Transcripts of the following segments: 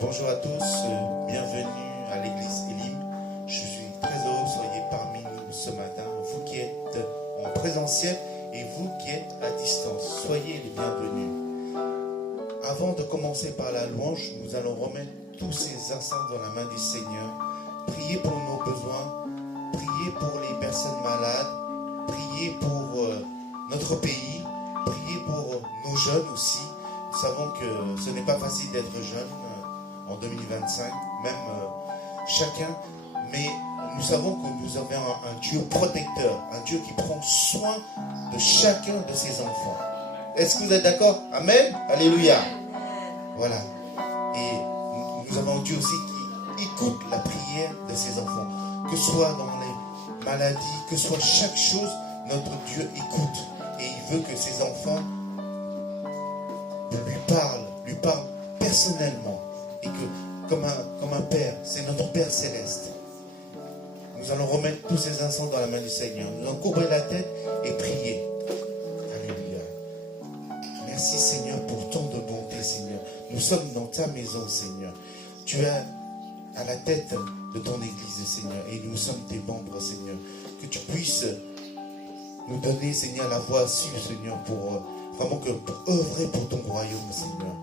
Bonjour à tous, bienvenue à l'église Elim. Je suis très heureux que vous soyez parmi nous ce matin, vous qui êtes en présentiel et vous qui êtes à distance. Soyez les bienvenus. Avant de commencer par la louange, nous allons remettre tous ces instants dans la main du Seigneur. Priez pour nos besoins, priez pour les personnes malades, priez pour notre pays, priez pour nos jeunes aussi. Nous savons que ce n'est pas facile d'être jeune en 2025, même chacun, mais nous savons que nous avons un Dieu protecteur, un Dieu qui prend soin de chacun de ses enfants. Est-ce que vous êtes d'accord? Amen. Alléluia. Voilà. Et nous avons un Dieu aussi qui écoute la prière de ses enfants, que ce soit dans les maladies, que ce soit chaque chose, notre Dieu écoute. Et il veut que ses enfants lui parlent personnellement. Et que, comme un Père, c'est notre Père céleste. Nous allons remettre tous ces instants dans la main du Seigneur. Nous allons courber la tête et prier. Alléluia. Merci Seigneur pour tant de bonté, Seigneur. Nous sommes dans ta maison, Seigneur. Tu es à la tête de ton église, Seigneur. Et nous sommes tes membres, Seigneur. Que tu puisses nous donner, Seigneur, la voie à suivre, Seigneur, pour œuvrer pour ton royaume, Seigneur.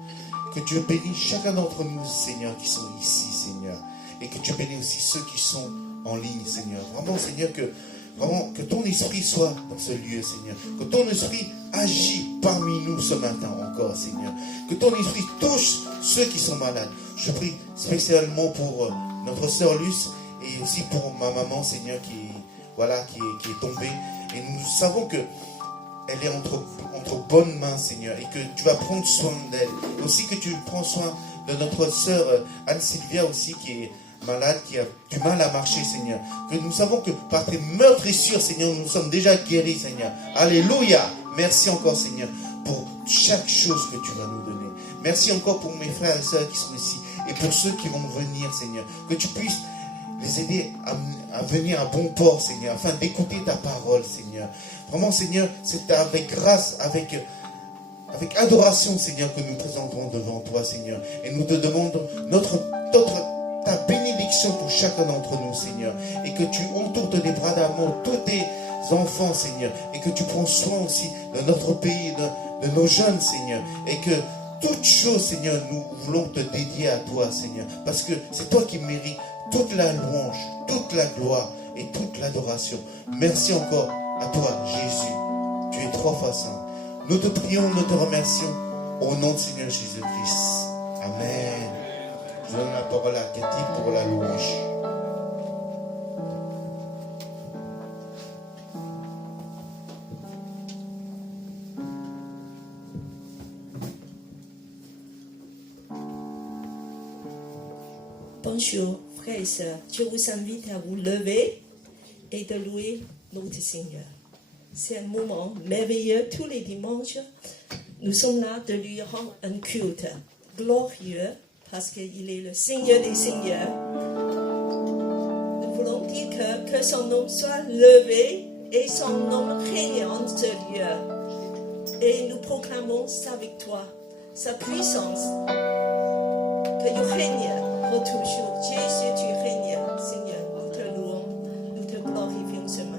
Que Dieu bénisse chacun d'entre nous, Seigneur, qui sont ici, Seigneur. Et que Dieu bénisse aussi ceux qui sont en ligne, Seigneur. Vraiment, Seigneur, que ton esprit soit dans ce lieu, Seigneur. Que ton esprit agit parmi nous ce matin encore, Seigneur. Que ton esprit touche ceux qui sont malades. Je prie spécialement pour notre sœur Luce et aussi pour ma maman, Seigneur, qui est tombée. Et nous savons que elle est entre bonnes mains, Seigneur, et que tu vas prendre soin d'elle. Aussi que tu prends soin de notre sœur Anne-Sylvia aussi, qui est malade, qui a du mal à marcher, Seigneur. Que nous savons que par tes meurtrissures, Seigneur, nous sommes déjà guéris, Seigneur. Alléluia. Merci encore, Seigneur, pour chaque chose que tu vas nous donner. Merci encore pour mes frères et sœurs qui sont ici, et pour ceux qui vont venir, Seigneur. Que tu puisses les aider à venir à bon port, Seigneur, afin d'écouter ta parole, Seigneur. Vraiment, Seigneur, c'est avec grâce, avec adoration, Seigneur, que nous présenterons devant toi, Seigneur. Et nous te demandons ta bénédiction pour chacun d'entre nous, Seigneur. Et que tu entoures des bras d'amour tous tes enfants, Seigneur. Et que tu prends soin aussi de notre pays, de nos jeunes, Seigneur. Et que toute chose, Seigneur, nous voulons te dédier à toi, Seigneur. Parce que c'est toi qui mérites toute la louange, toute la gloire et toute l'adoration. Merci encore à toi, Jésus. Tu es 3 fois saint. Nous te prions, nous te remercions au nom de Seigneur Jésus-Christ. Amen. Je donne la parole à Cathy pour la louange. Bonjour, frères et sœurs. Je vous invite à vous lever et de louer notre Seigneur. C'est un moment merveilleux. Tous les dimanches, nous sommes là de lui rendre un culte glorieux parce qu'il est le Seigneur des Seigneurs. Nous voulons dire que son nom soit levé et son nom règne en ce lieu. Et nous proclamons sa victoire, sa puissance, que il règne pour toujours. Jésus, tu règnes, Seigneur. Nous te louons, nous te glorifions ce matin.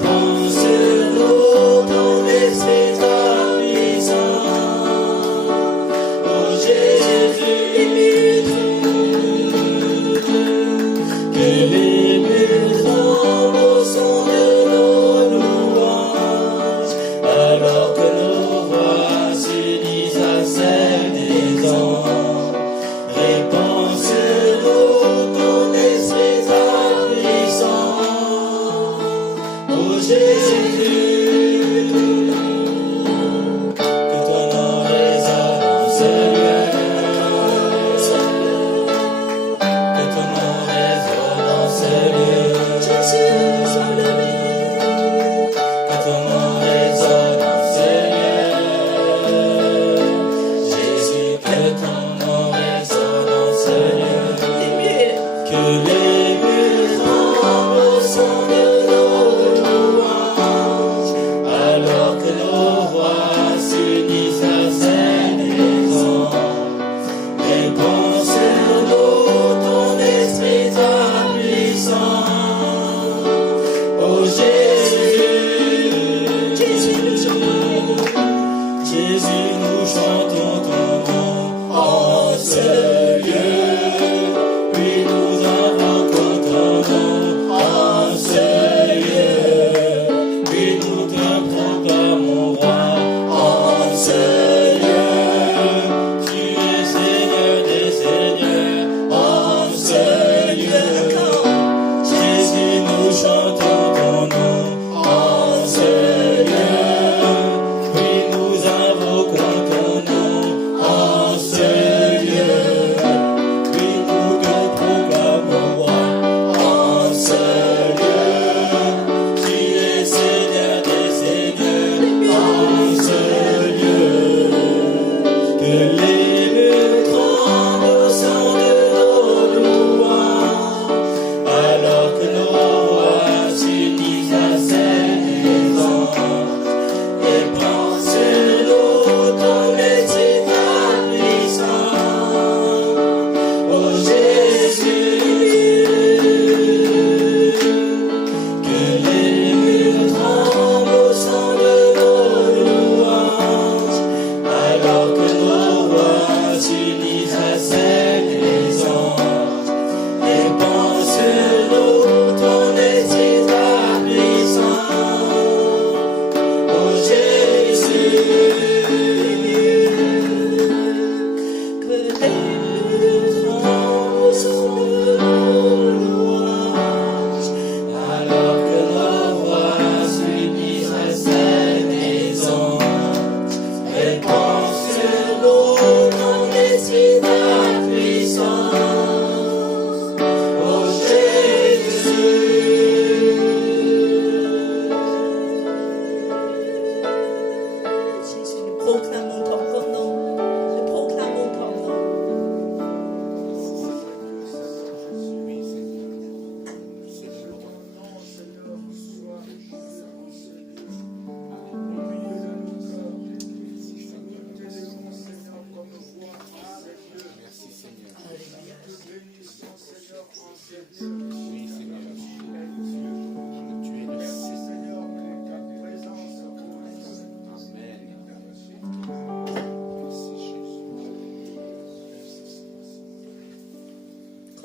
Pense-nous ton esprit.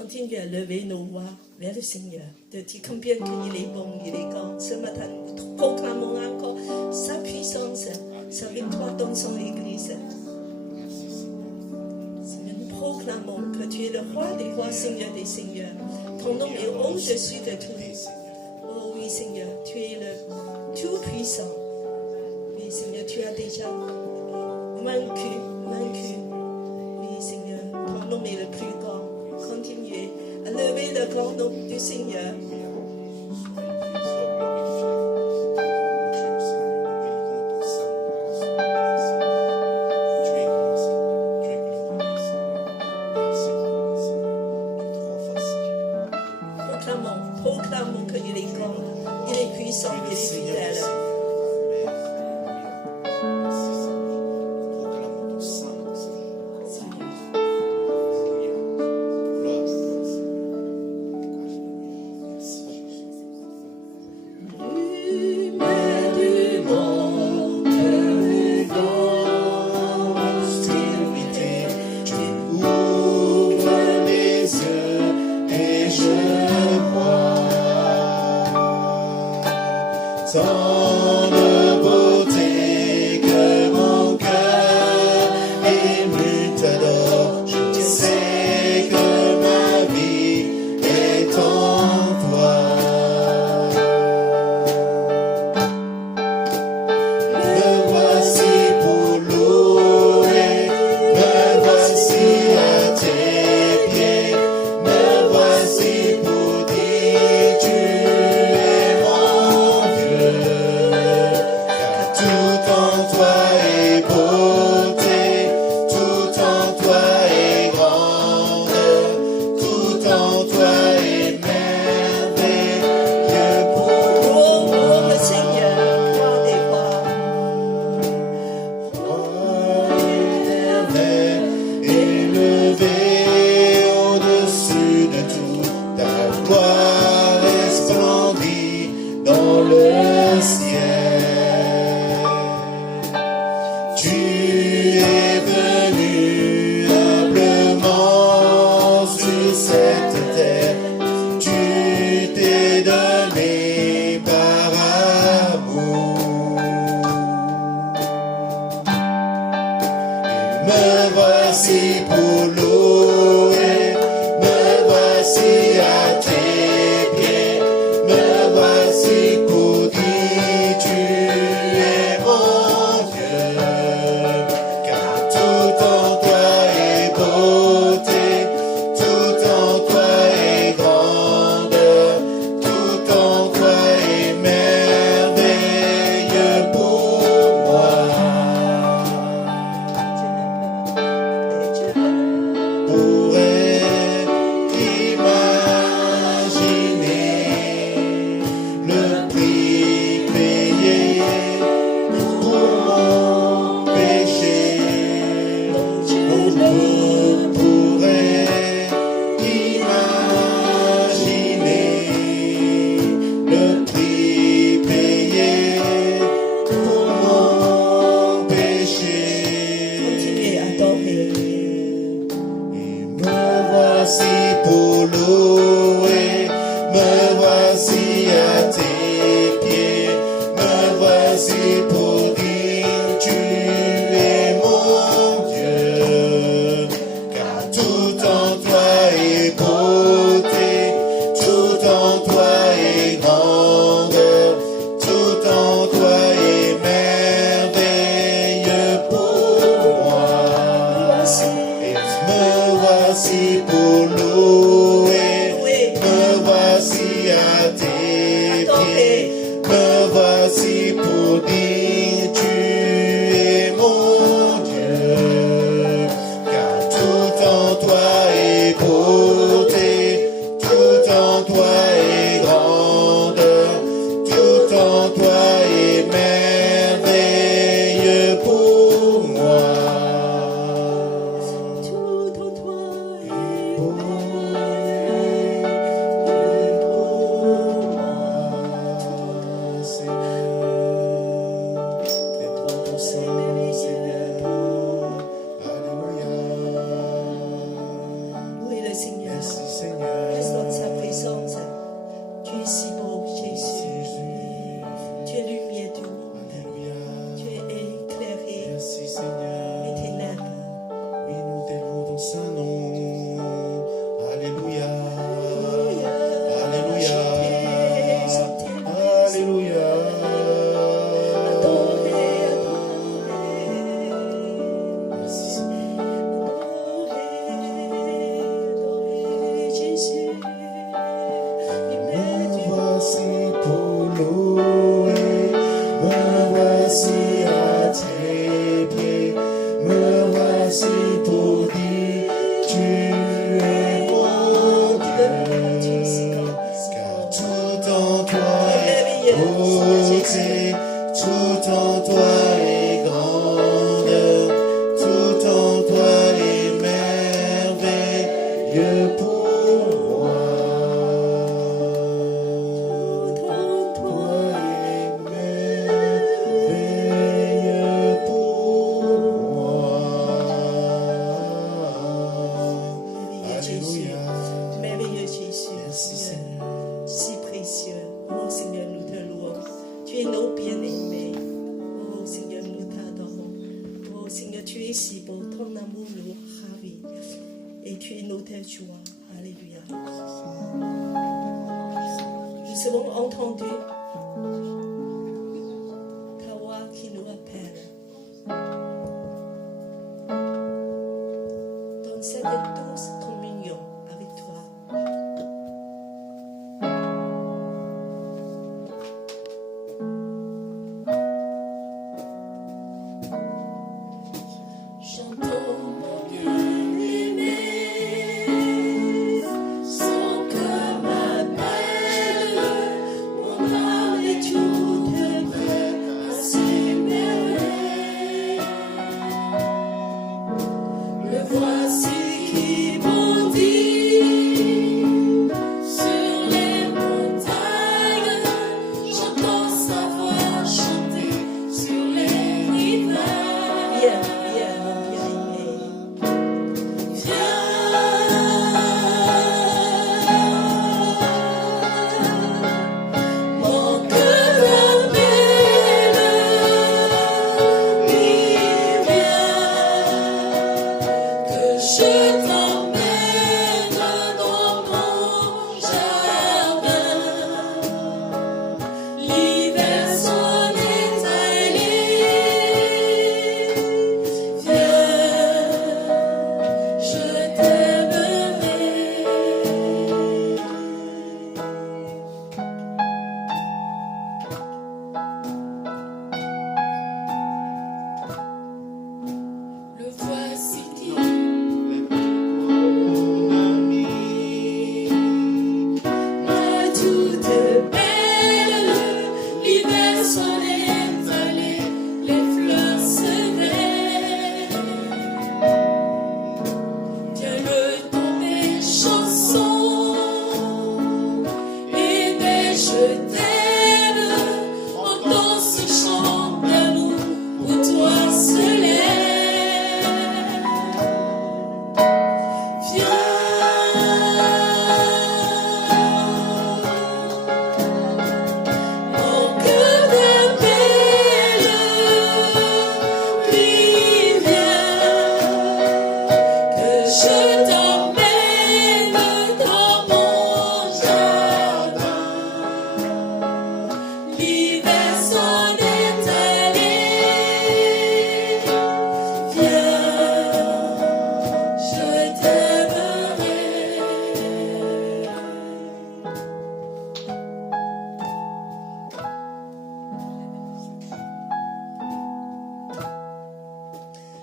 continue à lever nos voix vers le Seigneur, de dire combien qu'il est bon, il est grand. Ce matin, nous proclamons encore sa puissance, sa victoire dans son Église. Nous proclamons que tu es le roi des rois, Seigneur des seigneurs. Ton nom est au-dessus de tout. Oh oui, Seigneur, tu es le Tout-Puissant. Oui, Seigneur, tu as déjà vaincu. Oui, Seigneur, ton nom est le plus grand. Continuez à lever le grand nom du Seigneur. Proclamons qu'il est grand, il est puissant, il est fidèle. Tant de beauté que mon cœur ému t'adore. Je sais que ma vie est en toi. Me voici pour louer, me voici à tes pieds, me voici pour dire tu es mon Dieu. Tout en toi est beauté, tout en toi est grande, tout en toi est merveilleux pour Pour le Seigneur, roi des rois. Roi éternel, élevé au-dessus de tout, ta gloire resplendit dans le ciel. Tu es venu humblement sur cette terre, tu t'es donné par amour. Me voici pour louer, me voici à tes pieds, me voici pour dire tu es mon Dieu. Car tout en toi est beauté, tout en toi est grande, tout en toi est merveilleux pour moi. Pourrait imaginer le prix payé pour mon péché. On pourrait imaginer le prix payé pour mon péché. Continuez à adorer. Me voici pour louer, me voici à tes pieds, me voici pour dire tu es mon Dieu. Car tout en toi est beauté, tout en toi est grande, tout en toi est merveilleux pour moi. Et me voici pour louer, me voici à tes pieds, me voici pour dire tu es mon Dieu. Car tout en toi est beauté, tout en toi est grande, tout en toi est merveilleux pour moi. Tout en toi est Pour moi, Seigneur, et pour ton sang, Seigneur, alléluia. Oui, le Seigneur. Merci Seigneur. tu es si beau, ton amour nous ravit. Et tu es notre joie. Alléluia. Nous avons entendu ta voix qui nous appelle. Dans cette douce communion avec toi. Chantons mon bien-aimé, son cœur m'appelle, mon âme est toute prête à s'émerveiller. Le voici qui bondit sur les montagnes, j'entends sa voix chanter sur les rivages. Viens, viens, mon bien-aimé. Mon cœur appelle, oui, viens, que je t'emmène dans mon jardin. L'hiver s'en est allé, viens, je t'aimerai. Le voici qui m'a toute belle, l'hiver s'en est allé, les fleurs se mêlent. Viens le temps des chansons et des je t'aime, entends ce chant d'amour où toi se lève. Viens, mon cœur t'appelle, oui, viens, que je t'emmène dans mon jardin. L'hiver s'en est allé, viens, je t'aimerai.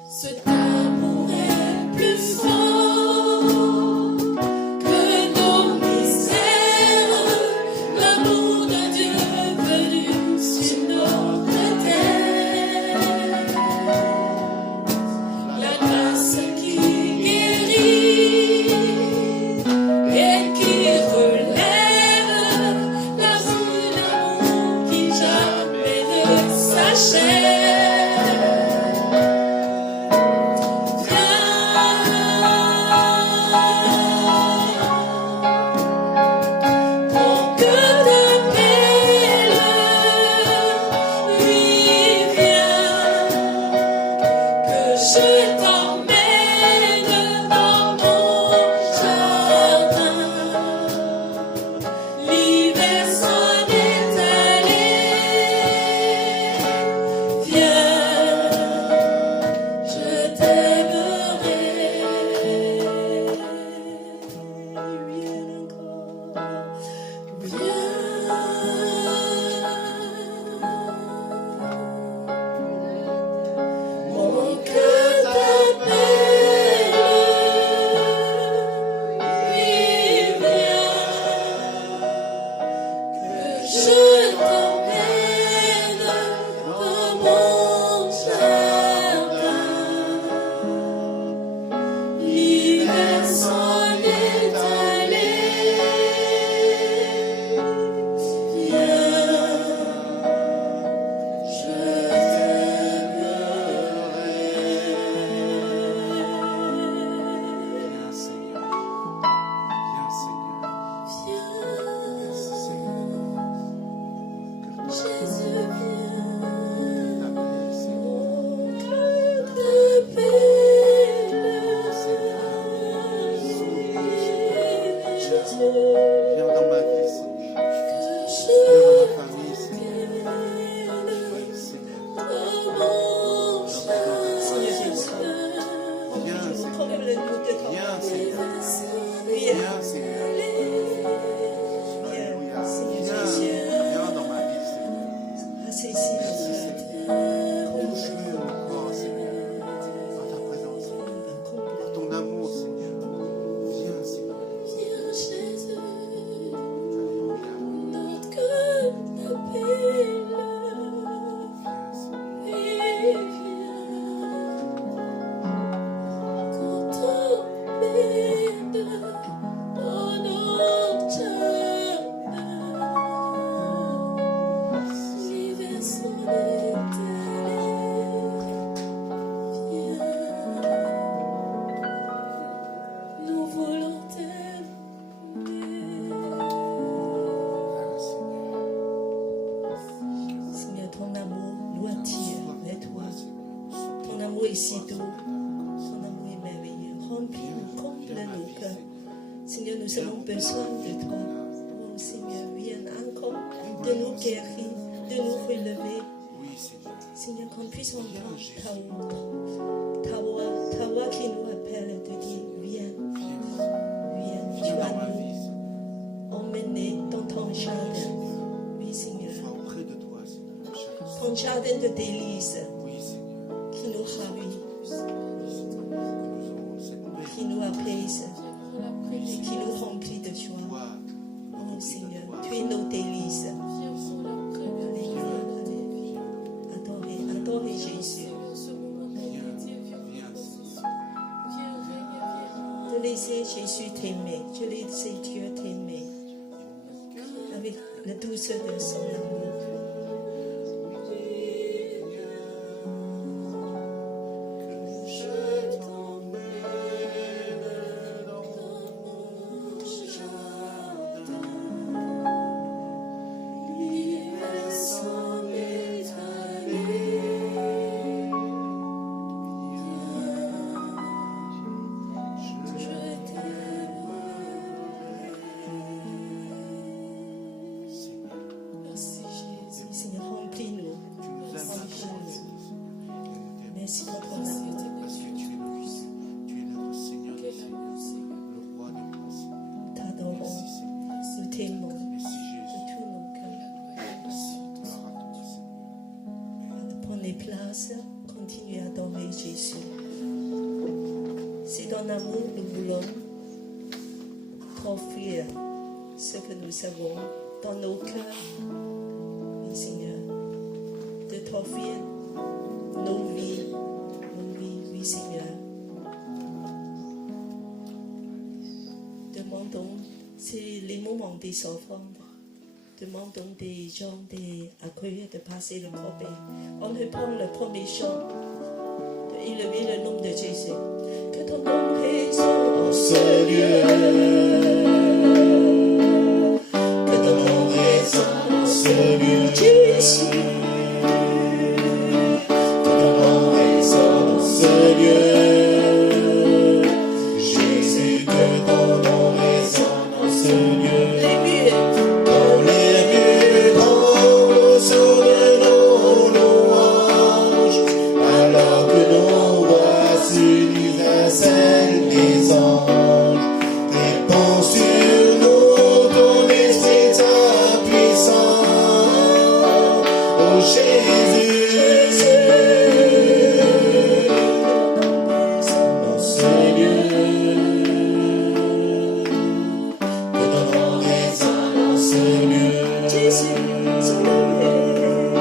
Cet amour est plus fort que nos misères, l'amour de Dieu venu sur notre terre. La grâce qui guérit et qui relève, l'amour qui jamais ne s'achève. Ton amour est si doux. Ton amour est merveilleux. Remplis-nous, comble-nous cœurs. Seigneur, nous avons besoin de toi. Oh Seigneur, viens encore de nous guérir, de nous relever. Seigneur, qu'on puisse entendre ta voix qui nous appelle de dire, viens, viens, tu vas nous emmener dans ton jardin. Oui, Seigneur. Ton jardin de délices qui nous ravit, qui nous apaise et qui nous remplit de joie. Oh Seigneur, tu es nos délices. Adorez Jésus. De laisser Jésus t'aimer, de laisser Dieu t'aimer avec la douceur de son amour. Continue à adorer Jésus. C'est dans l'amour que nous voulons t'offrir ce que nous avons dans nos cœurs, oui, Seigneur, de t'offrir nos vies, oui, Seigneur. Demandons, c'est les moments des offrandes. Demandons des gens d'accueillir, de passer le corbeau. On reprend le premier chant, d'élever le nom de Jésus. Que ton nom résonne en ce lieu. Que ton nom résonne en ce lieu. Jésus. Que ton nom résonne en ce lieu. Jésus, que ton nom résonne en ce lieu. Les murs. Celle des anges, répand sur nous ton esprit, ta puissance, oh Jésus, dans ce lieu, que ton nom résonne dans ce lieu, Jésus, que ton nom résonne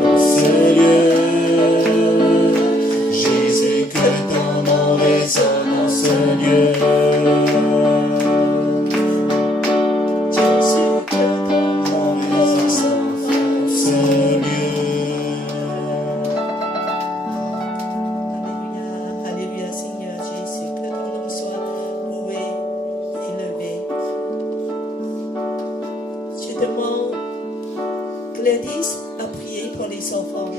dans ce lieu. Résonne en ce lieu. Jésus, que ton nom résonne en ce lieu. Alléluia, alléluia, Seigneur Jésus, que ton nom soit loué, élevé. Je demande Gladys à prier pour les enfants.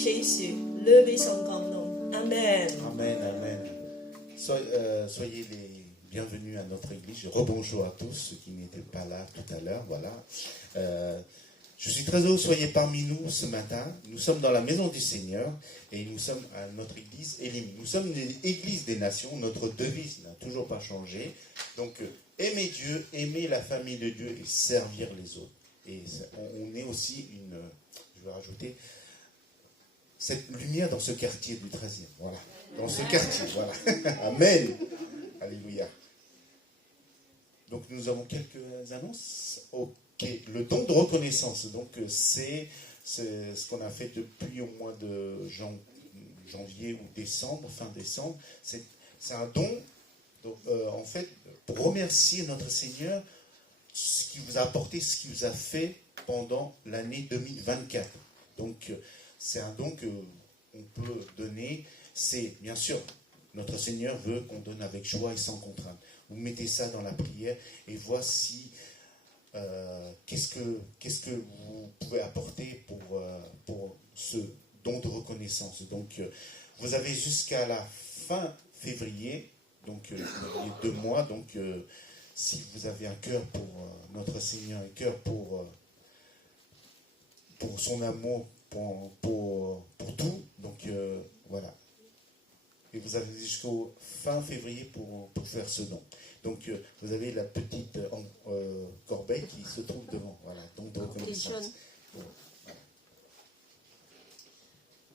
Jésus, levez son grand nom. Amen. Amen, amen. Soyez les bienvenus à notre église. Rebonjour à tous ceux qui n'étaient pas là tout à l'heure. Voilà. Je suis très heureux que vous soyez parmi nous ce matin. Nous sommes dans la maison du Seigneur et nous sommes à notre église Elim. Nous sommes l'église des nations. Notre devise n'a toujours pas changé. Donc, aimer Dieu, aimer la famille de Dieu et servir les autres. Et on est aussi je vais rajouter, cette lumière dans ce quartier du 13e. Voilà. Dans ce quartier, voilà. Amen. Alléluia. Donc nous avons quelques annonces. Ok, le don de reconnaissance. Donc c'est ce qu'on a fait depuis au mois de janvier ou décembre, fin décembre. C'est un don, donc, en fait, pour remercier notre Seigneur, ce qui vous a apporté, ce qui vous a fait pendant l'année 2024. Donc c'est un don qu'on peut donner. C'est bien sûr, notre Seigneur veut qu'on donne avec joie et sans contrainte. Vous mettez ça dans la prière et voici qu'est-ce que vous pouvez apporter pour ce don de reconnaissance. Donc, vous avez jusqu'à la fin février, donc il y a 2 mois. Donc, si vous avez un cœur pour notre Seigneur, un cœur pour son amour, pour tout, donc voilà. Et vous avez jusqu'au fin février pour faire ce don. Donc, vous avez la petite corbeille qui se trouve devant. Voilà, don de reconnaissance. Voilà.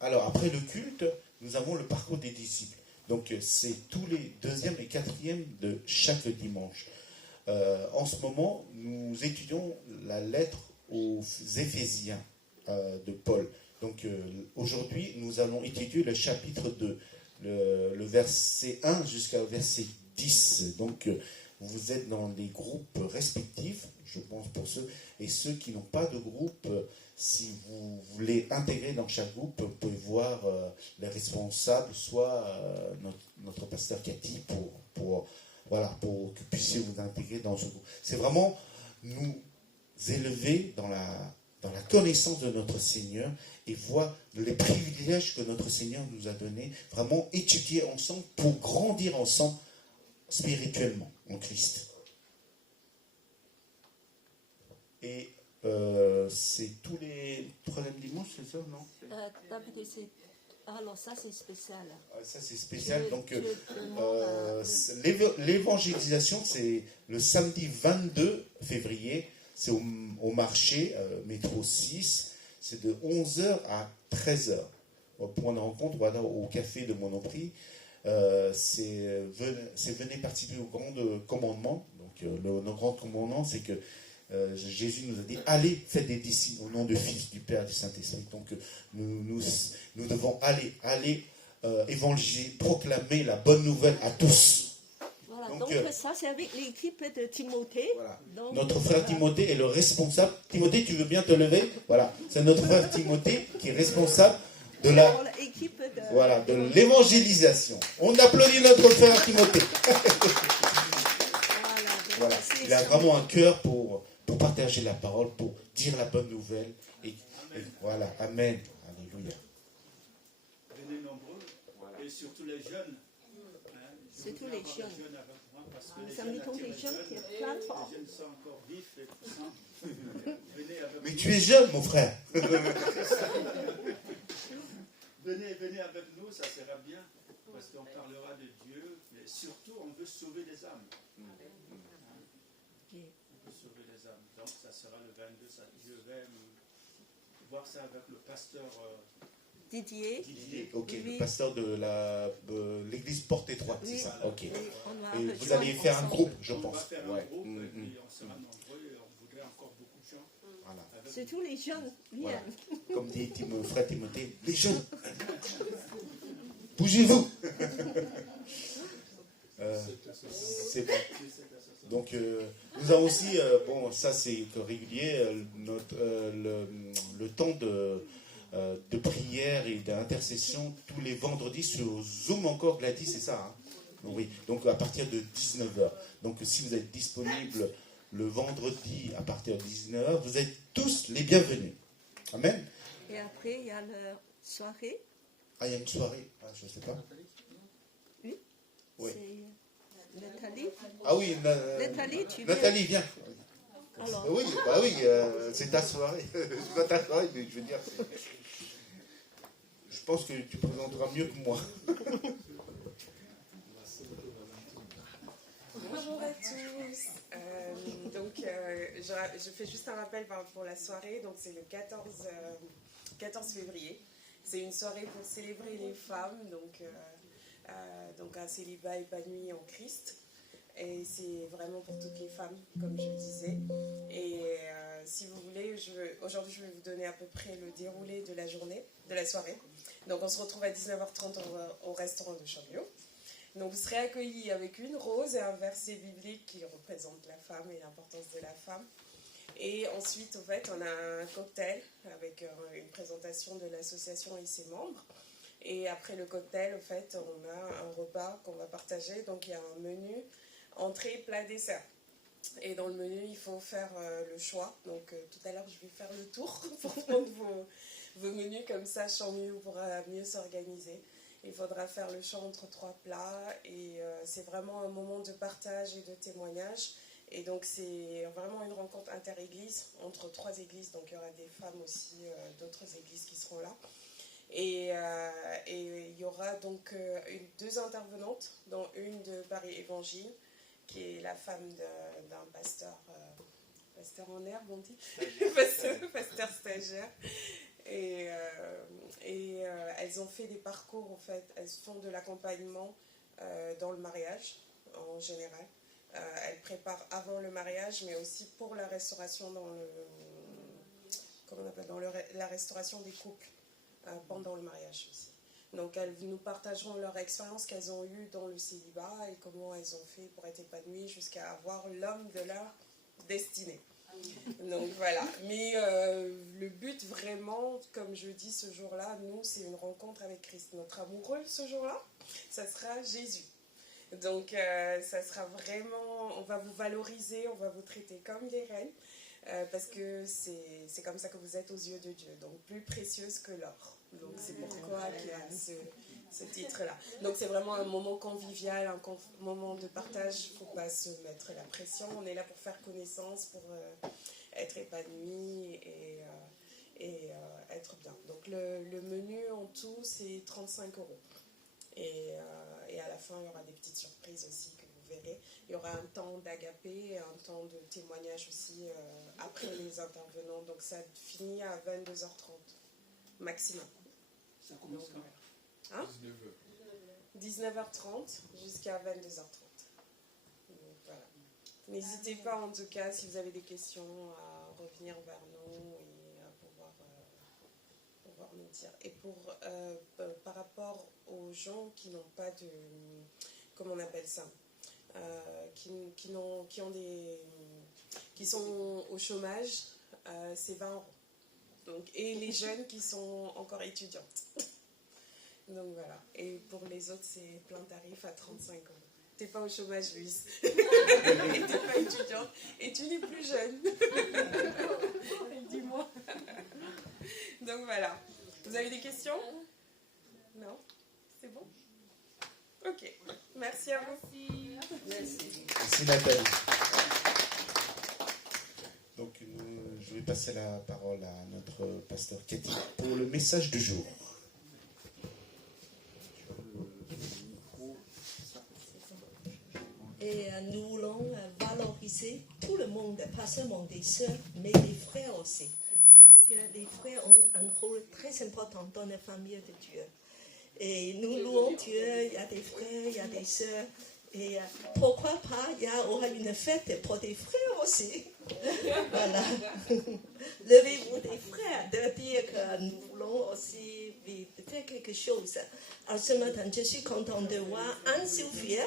Alors, après le culte, nous avons le parcours des disciples. Donc, c'est tous les 2e et 4e de chaque dimanche. En ce moment, nous étudions la lettre aux Éphésiens de Paul. Donc, aujourd'hui, nous allons étudier le chapitre 2. Le verset 1 jusqu'au verset 10. Donc, vous êtes dans des groupes respectifs, je pense pour ceux, et ceux qui n'ont pas de groupe, si vous voulez intégrer dans chaque groupe, vous pouvez voir les responsables, soit notre pasteur Cathy, pour que vous puissiez vous intégrer dans ce groupe. C'est vraiment nous élever dans la connaissance de notre Seigneur et voir les privilèges que notre Seigneur nous a donnés, vraiment étudier ensemble pour grandir ensemble spirituellement en Christ. Et c'est tous les 3e dimanches, c'est ça, non? Alors ça c'est spécial. Ça c'est spécial. Donc l'évangélisation, c'est le samedi 22 février. C'est au marché, métro 6, c'est de 11h à 13h. Pour une rencontre, voilà, au café de Monoprix, c'est venez participer au grand commandement. Donc le grand commandement, c'est que Jésus nous a dit, allez, faites des disciples au nom du Fils, du Père et du Saint-Esprit. Donc nous devons aller évangéliser, proclamer la bonne nouvelle à tous. Donc ça, c'est avec l'équipe de Timothée. Voilà. Notre frère Timothée est le responsable. Timothée, tu veux bien te lever? Voilà. C'est notre frère Timothée qui est responsable de de l'évangélisation. On applaudit notre frère Timothée. Voilà. Il a vraiment un cœur pour partager la parole, pour dire la bonne nouvelle. Et voilà. Amen. Alléluia. Venez nombreux, et surtout les jeunes. Surtout les jeunes. Nous invitons les jeunes qui ont plein de force. Les jeunes sont encore vifs et puissants. Mais tu es jeune, mon frère. Venez avec nous, ça sera bien. Parce qu'on parlera de Dieu, mais surtout, on veut sauver les âmes. On veut sauver les âmes. Donc, ça sera le 22. Je vais voir ça avec le pasteur Didier. Ok, le pasteur de l'église Porte Étroite, c'est ça. Ok. Et vous allez faire un groupe, je pense. On va faire un groupe, et puis on sera nombreux, et on voudrait encore beaucoup de gens. Voilà. C'est tous les jeunes. Voilà. Comme dit mon frère Timothée, les jeunes, bougez-vous. C'est bon. Donc, nous avons aussi, ça c'est régulier, le temps de prière et d'intercession tous les vendredis sur Zoom encore, Gladys, c'est ça, hein? Oui, donc à partir de 19h. Donc si vous êtes disponible le vendredi à partir de 19h, vous êtes tous les bienvenus. Amen. Et après, il y a la soirée. Ah, il y a une soirée, je ne sais pas. Oui. Oui. C'est Nathalie. Ah oui, Nathalie, tu viens. Nathalie, viens. Alors. Oui, c'est ta soirée. C'est pas ta soirée, mais je veux dire, je pense que tu présenteras mieux que moi. Bonjour à tous. Je fais juste un rappel pour la soirée. Donc c'est le 14 février. C'est une soirée pour célébrer les femmes, donc un célibat épanoui en Christ. Et c'est vraiment pour toutes les femmes, comme je le disais. Et si vous voulez, aujourd'hui, je vais vous donner à peu près le déroulé de la journée, de la soirée. Donc, on se retrouve à 19h30 au restaurant de Champignon. Donc, vous serez accueillis avec une rose et un verset biblique qui représente la femme et l'importance de la femme. Et ensuite, en fait, on a un cocktail avec une présentation de l'association et ses membres. Et après le cocktail, en fait, on a un repas qu'on va partager. Donc, il y a un menu entrée, plat, dessert. Et dans le menu, il faut faire le choix. Donc, tout à l'heure, je vais faire le tour pour prendre vos menus. Comme ça, Champmieux pourra mieux s'organiser. Il faudra faire le choix entre 3 plats. Et c'est vraiment un moment de partage et de témoignage. Et donc, c'est vraiment une rencontre inter-églises, entre 3 églises. Donc, il y aura des femmes aussi d'autres églises qui seront là. Et il y aura donc 2 intervenantes, dont une de Paris Évangile, qui est la femme d'un pasteur, pasteur en herbe, on dit, pasteur stagiaire. Et elles ont fait des parcours, en fait, elles font de l'accompagnement dans le mariage, en général. Elles préparent avant le mariage, mais aussi pour la restauration la restauration des couples pendant le mariage aussi. Donc elles nous partageront leur expérience qu'elles ont eue dans le célibat et comment elles ont fait pour être épanouies jusqu'à avoir l'homme de leur destinée. Donc voilà. Mais le but vraiment, comme je dis ce jour-là, nous, c'est une rencontre avec Christ. Notre amoureux ce jour-là, ça sera Jésus. Donc ça sera vraiment, on va vous valoriser, on va vous traiter comme des reines, parce que c'est comme ça que vous êtes aux yeux de Dieu, donc plus précieuse que l'or. Donc c'est pourquoi il y a ce titre-là. Donc c'est vraiment un moment convivial, un moment de partage, il ne faut pas se mettre la pression, on est là pour faire connaissance, pour être épanoui et être bien. Donc le menu en tout, c'est 35 €. Et à la fin, il y aura des petites surprises aussi que vous verrez. Il y aura un temps d'agapé et un temps de témoignage aussi après les intervenants. Donc ça finit à 22h30 maximum. Ça commence quand? Hein 19h30 jusqu'à 22h30. Donc voilà. N'hésitez pas en tout cas, si vous avez des questions, à revenir vers nous et à pouvoir nous dire. Et par rapport aux gens qui n'ont pas de, comment on appelle ça, qui sont au chômage, c'est 20 €. Donc, et les jeunes qui sont encore étudiantes. Donc voilà. Et pour les autres, c'est plein tarif à 35 €. T'es pas au chômage, Luis. Et t'es pas étudiante. Et tu n'es plus jeune. Dis-moi. Donc voilà. Vous avez des questions? Non? C'est bon? Ok. Merci à vous. Merci Nathalie. Donc je vais passer la parole à notre pasteur Cathy pour le message du jour. Et nous voulons valoriser tout le monde, pas seulement des sœurs, mais des frères aussi. Parce que les frères ont un rôle très important dans la famille de Dieu. Et nous louons Dieu, il y a des frères, il y a des sœurs. Et pourquoi pas, il y aura une fête pour des frères aussi. Voilà. Levez-vous des frères, de dire que nous voulons aussi faire quelque chose. Alors ce matin, je suis contente de voir Anne-Sophie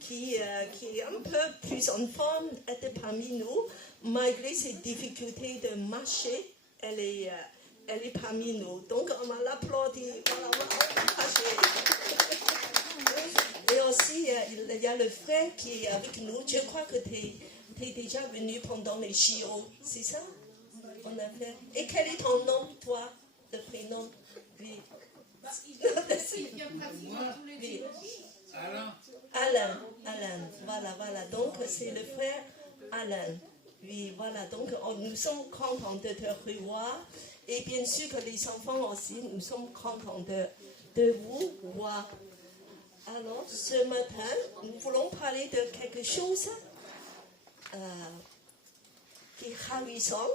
qui est un peu plus en forme, était parmi nous. Malgré ses difficultés de marcher, elle est parmi nous. Donc on va l'applaudir. Voilà, on va l'encourager. Et aussi, il y a le frère qui est avec nous. Je crois que tu es déjà venu pendant les JO, c'est ça? On a fait. Et quel est ton nom, toi? Le prénom? Oui. Oui. Alain. Voilà. Donc, c'est le frère Alain. Oui, voilà. Donc, nous sommes contents de te revoir. Et bien sûr que les enfants aussi, nous sommes contents de vous voir. Alors, ce matin, nous voulons parler de quelque chose qui est ravissant.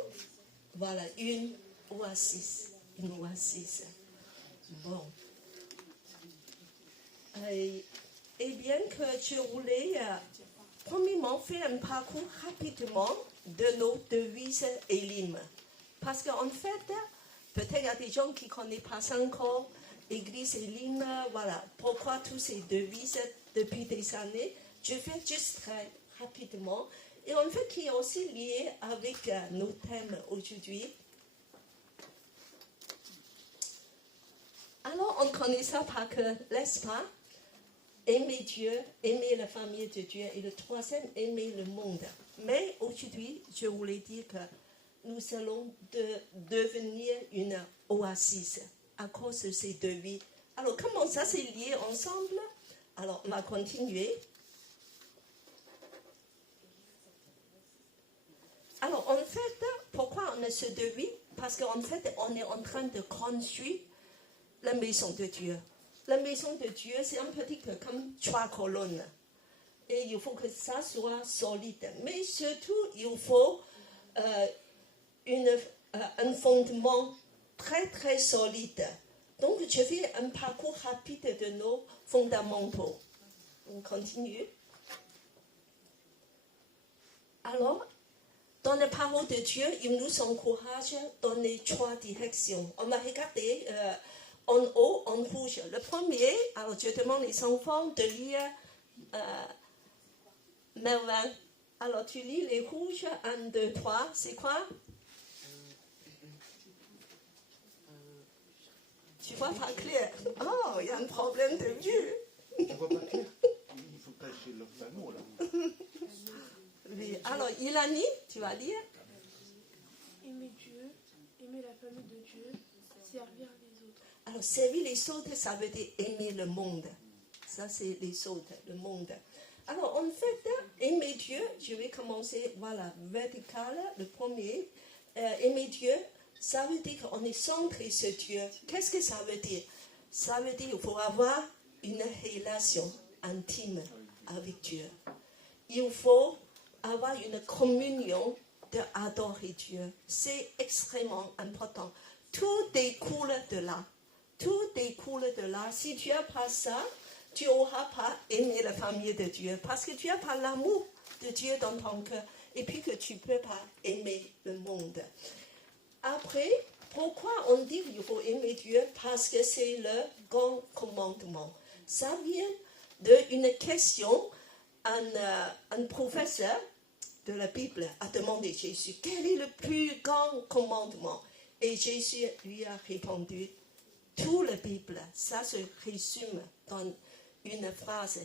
Voilà, une oasis. Bon. Et bien que je voulais prendre fait un parcours rapidement de nos devises et l'hymne. Parce qu'en fait, peut-être il y a des gens qui ne connaissent pas ça encore, Église et l'hymne, voilà. Pourquoi tous ces devises depuis des années? Je fais juste très rapidement. Et en fait, qui est aussi lié avec nos thèmes aujourd'hui. Alors, on connaît ça par cœur, n'est-ce pas? Aimer Dieu, aimer la famille de Dieu. Et le troisième, aimer le monde. Mais aujourd'hui, je voulais dire que nous allons devenir une oasis à cause de ces deux vies. Alors, comment ça c'est lié ensemble? Alors, on va continuer. Alors, en fait, pourquoi on a ce deux vies? Parce qu'en fait, on est en train de construire la maison de Dieu. La maison de Dieu, c'est un petit peu comme 3 colonnes. Et il faut que ça soit solide. Mais surtout, il faut un fondement très très solide. Donc, je fais un parcours rapide de nos fondamentaux. On continue. Alors, dans la parole de Dieu, il nous encourage dans les 3 directions. On va regarder en haut, en rouge. Le premier, alors je demande les enfants de lire Mervin. Alors tu lis les rouges, 1, 2, 3, c'est quoi? Tu vois pas clair. Oh, il y a un problème de vue. Tu vois pas clair? Il faut cacher l'ophtalmo, là. Oui. Alors, Ilani, tu vas lire? Aimer Dieu, aimer la famille de Dieu, servir les autres. Alors, servir les autres, ça veut dire aimer le monde. Ça, c'est les autres, le monde. Alors, en fait, aimer Dieu, je vais commencer, voilà, vertical, le premier. Aimer Dieu, ça veut dire qu'on est centré sur Dieu. Qu'est-ce que ça veut dire? Ça veut dire qu'il faut avoir une relation intime avec Dieu. Il faut avoir une communion d'adorer Dieu. C'est extrêmement important. Tout découle de là. Tout découle de là. Si tu n'as pas ça, tu n'auras pas aimé la famille de Dieu. Parce que tu n'as pas l'amour de Dieu dans ton cœur. Et puis que tu ne peux pas aimer le monde. Après, pourquoi on dit qu'il faut aimer Dieu? Parce que c'est le grand commandement. Ça vient d'une question. Un professeur de la Bible a demandé à Jésus, quel est le plus grand commandement? Et Jésus lui a répondu, toute la Bible, ça se résume dans une phrase.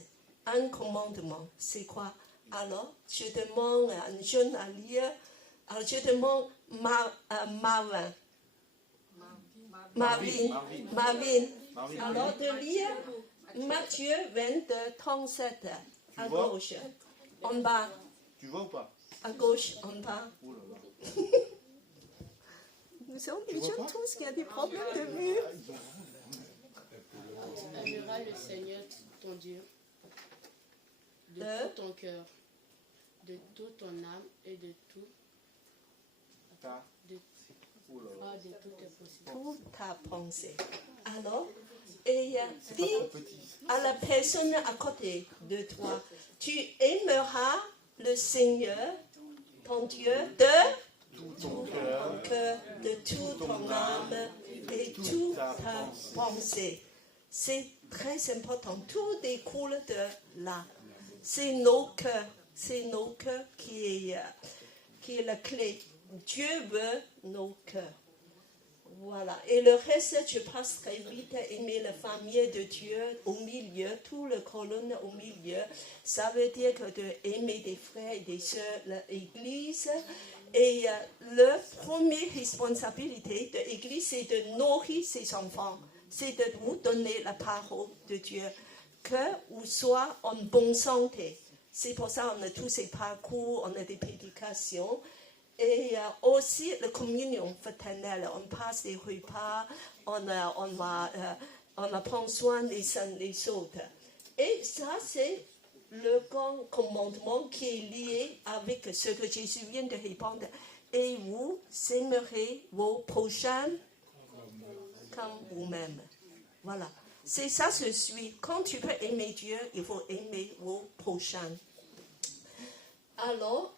Un commandement, c'est quoi? Alors, je demande à un jeune à lire. Alors, je demande Marvin. Alors, de lire Matthieu 22, 37. À gauche, en bas. Tu vois ou pas? À gauche, en bas. Oh là là. Nous sommes des jeunes tous qui ont des problèmes de vue. Tu aimeras le Seigneur ton Dieu de tout ton cœur, de toute ton âme et de toute tes possibilités. Toute ta pensée. Alors, et dis à la personne à côté de toi, tu aimeras le Seigneur, ton Dieu, de tout ton cœur, de toute ton âme et toute ta pensée. C'est très important. Tout découle de là. C'est nos cœurs qui est la clé. Dieu veut nos cœurs. Voilà. Et le reste, je passe très vite. Aimer la famille de Dieu au milieu, tout le colonne au milieu. Ça veut dire que d'aimer des frères et des sœurs, l'Église. Et la première responsabilité de l'Église, c'est de nourrir ses enfants. C'est de vous donner la parole de Dieu. Que vous soyez en bonne santé. C'est pour ça qu'on a tous ces parcours, on a des prédications. Et aussi la communion fraternelle, on passe des repas, on prend soin des uns des autres. Et ça, c'est le grand commandement qui est lié avec ce que Jésus vient de répondre. Et vous aimerez vos prochains comme vous-même. Voilà. C'est ça, ce suit. Quand tu peux aimer Dieu, il faut aimer vos prochains. Alors,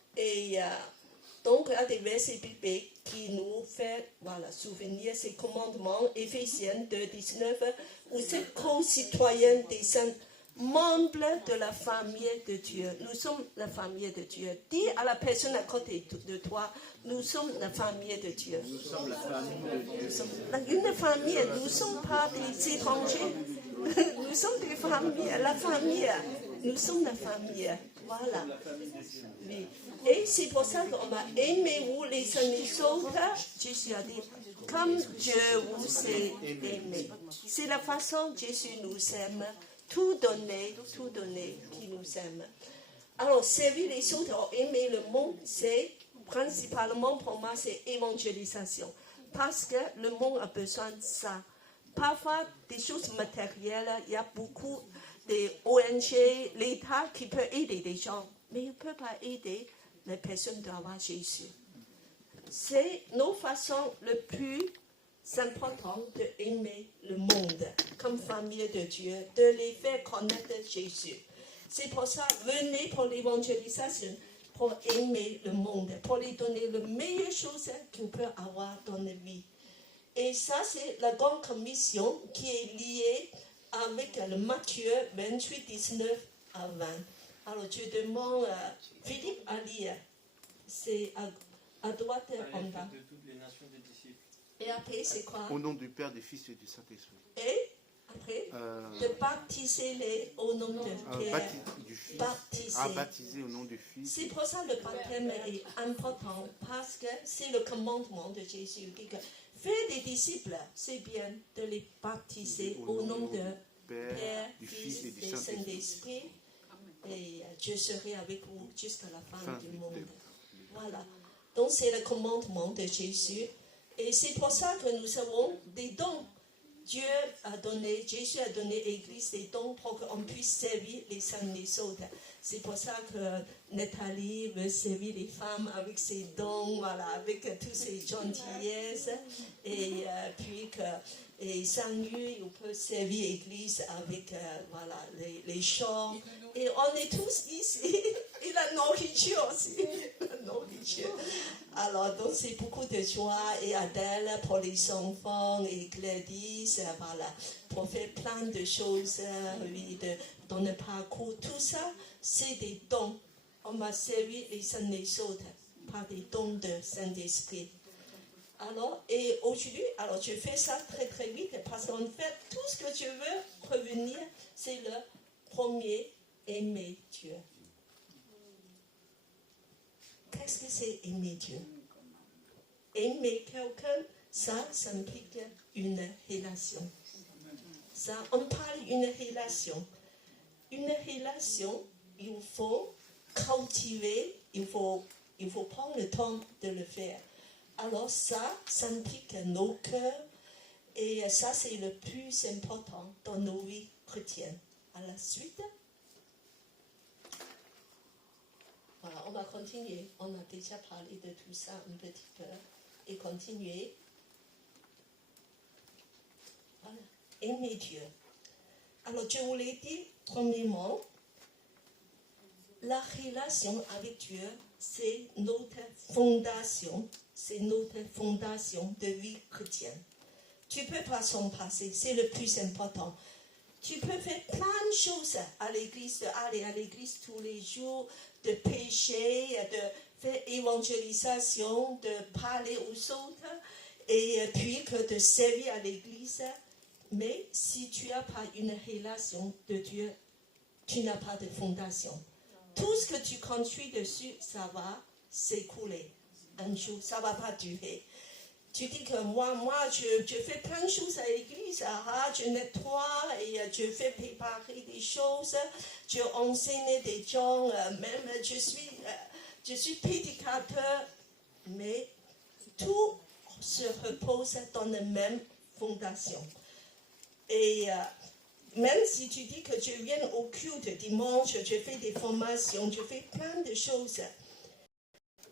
donc, il y a des versets bibliques qui nous font souvenir ces commandements, Éphésiens 2:19, où c'est co-citoyen des saints, membres de la famille de Dieu. Nous sommes la famille de Dieu. Dis à la personne à côté de toi, nous sommes la famille de Dieu. Nous sommes la famille de Dieu. Nous sommes une famille, nous ne sommes pas des étrangers. Nous sommes des familles, la famille. Nous sommes la famille. Voilà. Oui. Et c'est pour ça qu'on a aimé vous les uns les autres. Jésus a dit, comme Dieu vous a aimé. C'est la façon dont Jésus nous aime. Tout donner qui nous aime. Alors, servir les autres, aimer le monde, c'est principalement pour moi, c'est évangélisation. Parce que le monde a besoin de ça. Parfois, des choses matérielles, il y a beaucoup des ONG, l'État qui peut aider des gens, mais il ne peut pas aider les personnes d'avoir Jésus. C'est nos façons les plus importantes d'aimer le monde comme famille de Dieu, de les faire connaître Jésus. C'est pour ça, venez pour l'évangélisation, pour aimer le monde, pour lui donner les meilleures choses qu'il peut avoir dans la vie. Et ça, c'est la grande commission qui est liée avec le Matthieu 28, 19 à 20. Alors, je demande à Philippe à lire. C'est à droite en bas. De toutes les nations des disciples. Et après, c'est quoi? Au nom du Père, du Fils et du Saint-Esprit. Et après, de baptiser-les au nom de Pierre. Du Fils, Baptiser. baptiser au nom du Fils. C'est pour ça que le baptême est important, parce que c'est le commandement de Jésus. Il dit que faire des disciples, c'est bien de les baptiser au nom de Père, du Fils Fils et du et Saint-Esprit. Saint-Esprit. Et je serai avec vous jusqu'à la fin du monde. Voilà. Donc c'est le commandement de Jésus. Et c'est pour ça que nous avons des dons. Dieu a donné, Jésus a donné à l'Église des dons pour qu'on puisse servir les uns les autres. C'est pour ça que Nathalie veut servir les femmes avec ses dons, voilà, avec toutes ses gentillesses. Et puis que et Saint-Louis, on peut servir l'Église avec voilà, les chants. Et on est tous ici. Et la nourriture aussi. La nourriture. Alors, donc, c'est beaucoup de joie. Et Adèle pour les enfants, et Gladys, voilà, pour faire plein de choses, oui, dans le parcours. Tout ça, c'est des dons. On va servir les uns les autres par des dons de Saint-Esprit. Alors, et aujourd'hui, alors je fais ça très très vite parce qu'en fait, tout ce que je veux revenir, c'est le premier, aimer Dieu. Qu'est-ce que c'est aimer Dieu? Aimer quelqu'un, ça implique une relation. Ça, on parle d'une relation. Une relation, il faut cultiver, il faut prendre le temps de le faire. Alors ça implique nos cœurs et ça c'est le plus important dans nos vies chrétiennes. À la suite, voilà, on va continuer. On a déjà parlé de tout ça un petit peu et continuer. Voilà, aimer Dieu. Alors je vous l'ai dit, premièrement, la relation avec Dieu, c'est notre fondation. C'est notre fondation de vie chrétienne. Tu peux pas s'en passer, c'est le plus important. Tu peux faire plein de choses à l'église, d'aller à l'église tous les jours, de pécher, de faire évangélisation, de parler aux autres, et puis que de servir à l'église. Mais si tu n'as pas une relation de Dieu, tu n'as pas de fondation. Tout ce que tu construis dessus, ça va s'écouler. Un jour, ça ne va pas durer. Tu dis que moi je fais plein de choses à l'église, je nettoie et je fais préparer des choses, je enseigne des gens, même je suis prédicateur, mais tout se repose dans la même fondation. Et même si tu dis que je viens au culte dimanche, je fais des formations, je fais plein de choses.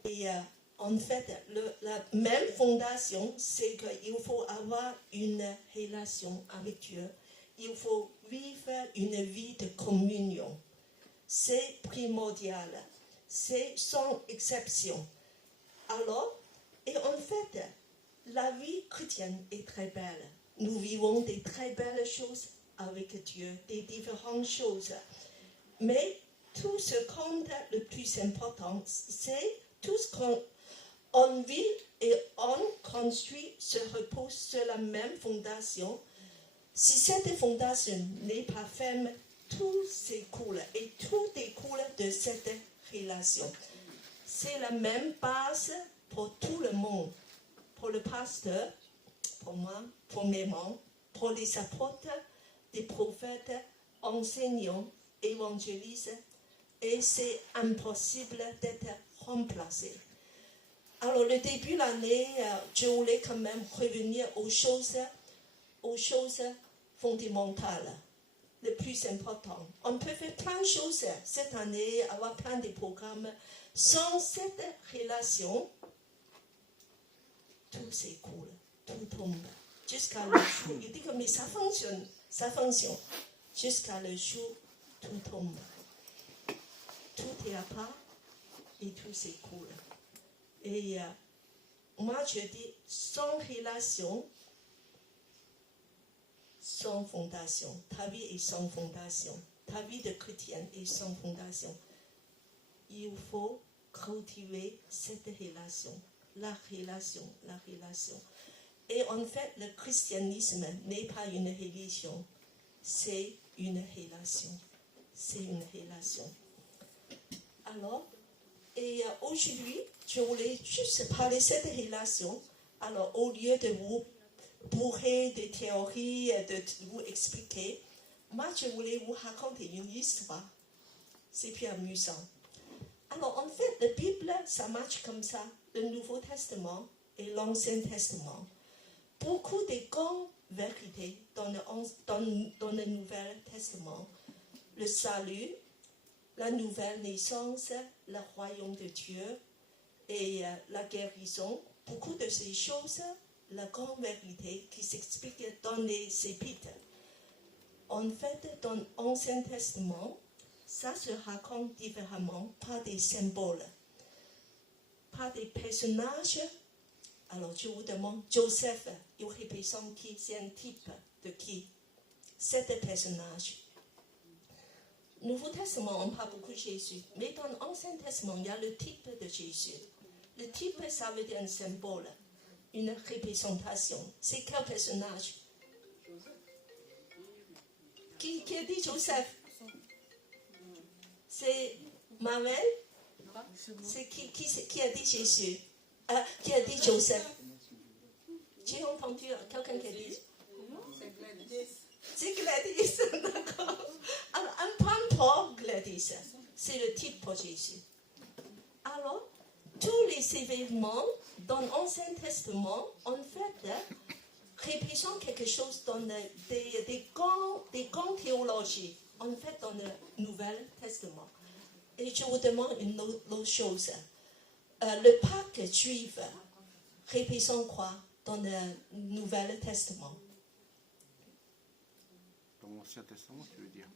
Et en fait, la même fondation, c'est qu'il faut avoir une relation avec Dieu. Il faut vivre une vie de communion. C'est primordial. c'est sans exception. Alors, et en fait, la vie chrétienne est très belle. Nous vivons des très belles choses avec Dieu, des différentes choses. Mais tout ce qui compte le plus important, c'est tout ce qu'on vit et on construit se repose sur la même fondation. Si cette fondation n'est pas ferme, tout s'écoule et tout découle de cette relation. C'est la même base pour tout le monde, pour le pasteur, pour moi, premièrement, pour les apôtres, les prophètes, enseignants, évangélistes, et c'est impossible d'être remplacé. Alors, le début de l'année, je voulais quand même revenir aux choses fondamentales, le plus important. On peut faire plein de choses cette année, avoir plein de programmes. Sans cette relation, tout s'écoule, tout tombe. Jusqu'à le jour, il dit que mais ça fonctionne. Jusqu'à le jour, tout tombe. Tout est à part et tout s'écoule. Et moi, je dis, sans relation, sans fondation. Ta vie est sans fondation. Ta vie de chrétienne est sans fondation. Il faut cultiver cette relation. La relation. Et en fait, le christianisme n'est pas une religion. C'est une relation. Alors, et aujourd'hui, je voulais juste parler de cette relation. Alors, au lieu de vous bourrer de théories, de vous expliquer, moi, je voulais vous raconter une histoire. C'est plus amusant. Alors, en fait, la Bible, ça marche comme ça. Le Nouveau Testament et l'Ancien Testament. Beaucoup de grandes vérités dans le Nouveau Testament. Le salut, la nouvelle naissance, le royaume de Dieu et la guérison. Beaucoup de ces choses, la grande vérité qui s'explique dans les épîtres. En fait, dans l'Ancien Testament, ça se raconte différemment par des symboles, par des personnages. Alors, je vous demande, Joseph, il représente qui? C'est un type de qui? Cet personnage. Nouveau Testament, on parle beaucoup de Jésus. Mais dans l'Ancien Testament, il y a le type de Jésus. Le type, ça veut dire un symbole, une représentation. C'est quel personnage? Qui a dit Joseph? C'est Manuel? C'est qui a dit Jésus? Qui a dit Joseph? J'ai entendu quelqu'un qui a dit? C'est Gladys, d'accord. Alors, un point pour Gladys, c'est le type pour Jésus. Alors, tous les événements dans l'Ancien Testament, en fait, représentent quelque chose dans des grandes théologies, en fait, dans le Nouveau Testament. Et je vous demande une autre chose. Le Pâques juif représente quoi dans le Nouveau Testament? Dans l'Ancien Testament, tu veux dire?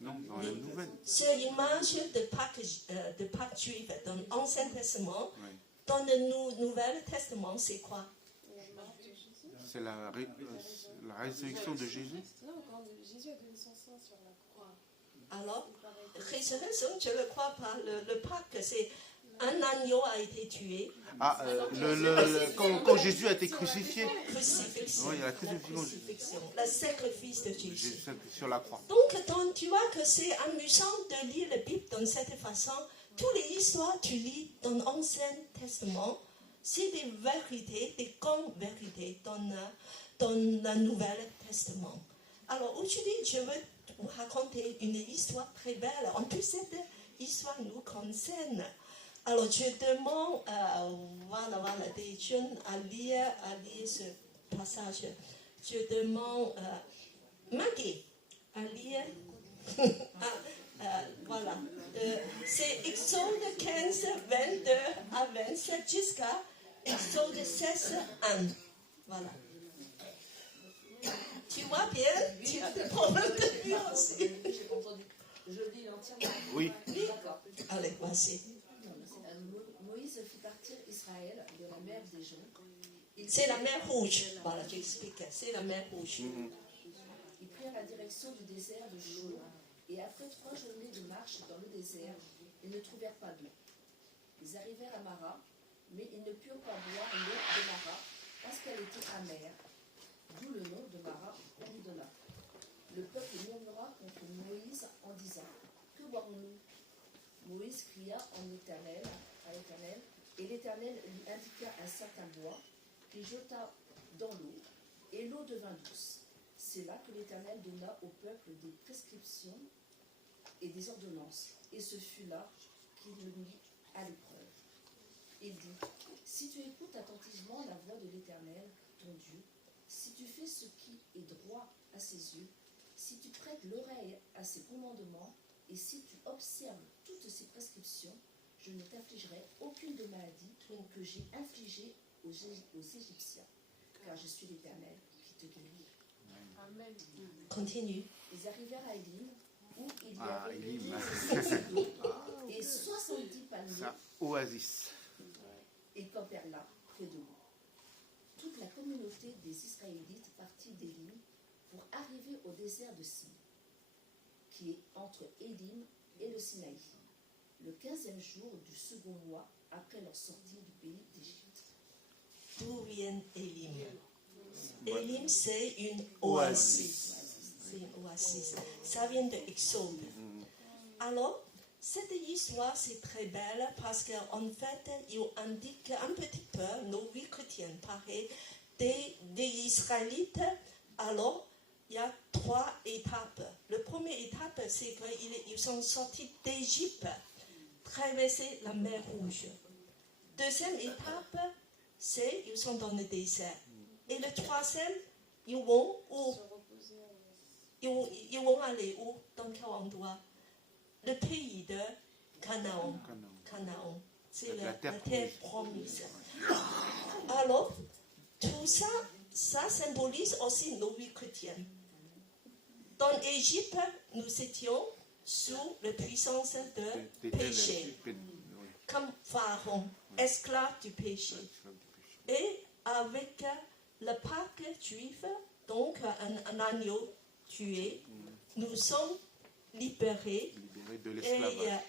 Non, dans la Nouvelle. Cette image de Pâques juif dans l'Ancien Testament, Oui. dans le Nouveau Testament, c'est quoi? C'est la résurrection de Jésus. Non, quand Jésus a donné son sang sur la croix. Alors, résurrection, je ne le crois pas. Le Pâques, c'est un agneau a été tué. Ah, quand Jésus a été crucifié. Crucifixion. Oui, la crucifixion. Le sacrifice de Jésus. Sur la croix. Donc, tu vois que c'est amusant de lire la Bible dans cette façon. Toutes les histoires que tu lis dans l'Ancien Testament, c'est des vérités, des grandes vérités dans le Nouveau Testament. Alors aujourd'hui, je veux vous raconter une histoire très belle. En plus, cette histoire nous concerne. Alors je demande des jeunes à lire ce passage. Je demande Maggie à lire. Voilà. C'est Exode 15, 22 à 27 jusqu'à Exode 16, 1. Voilà. Tu vois bien? Tu as des problèmes de vue aussi. J'ai pas entendu. Je lis l'entièrement. Oui. Oui. Allez, vas-y. sortir Israël de la mer des gens. C'est la mer Rouge. Voilà, j'explique. C'est la mer Rouge. Ils prirent la direction du désert de Shur. Et après 3 journées de marche dans le désert, ils ne trouvèrent pas d'eau. Ils arrivèrent à Mara, mais ils ne purent pas boire l'eau de Mara parce qu'elle était amère. D'où le nom de Mara, on lui donna. Le peuple murmura contre Moïse en disant: Que boirons-nous? Moïse cria à l'Éternel, et l'Éternel lui indiqua un certain bois qu'il jeta dans l'eau, et l'eau devint douce. C'est là que l'Éternel donna au peuple des prescriptions et des ordonnances, et ce fut là qu'il le mit à l'épreuve. Il dit: Si tu écoutes attentivement la voix de l'Éternel, ton Dieu, si tu fais ce qui est droit à ses yeux, si tu prêtes l'oreille à ses commandements, et si tu observes toutes ses prescriptions, je ne t'infligerai aucune de maladie que j'ai infligée aux Égyptiens, car je suis l'Éternel qui te guérit. Amen. Continue. Ils arrivèrent à Élim, où il y avait 15 d'eau et 70 palmiers. Ça, oasis. Et campèrent là, près de l'eau. Toute la communauté des Israélites partit d'Élim pour arriver au désert de Sin, qui est entre Élim et le Sinaï, le 15e jour du second mois après leur sortie du pays d'Égypte. D'où vient Élim? Élim, c'est une oasis. C'est une oasis. Ça vient de Exode. Alors, cette histoire, c'est très belle parce qu'en fait, il indique un petit peu nos vies chrétiennes. Pareil, des Israélites, alors, il y a 3 étapes. La première étape, c'est qu'ils sont sortis d'Égypte, traversé la mer Rouge. Deuxième étape, c'est qu'ils sont dans le désert. Et le troisième, ils vont où? Ils vont aller où? Dans quel endroit? Le pays de Canaan. Canaan. C'est la terre promise. Alors, tout ça, ça symbolise aussi nos vies chrétiennes. Dans l'Égypte, nous étions sous la puissance de péché, comme Pharaon, esclave du péché. Et avec le Pâques juif, donc un agneau tué, nous sommes libérés de et, l'esclavage.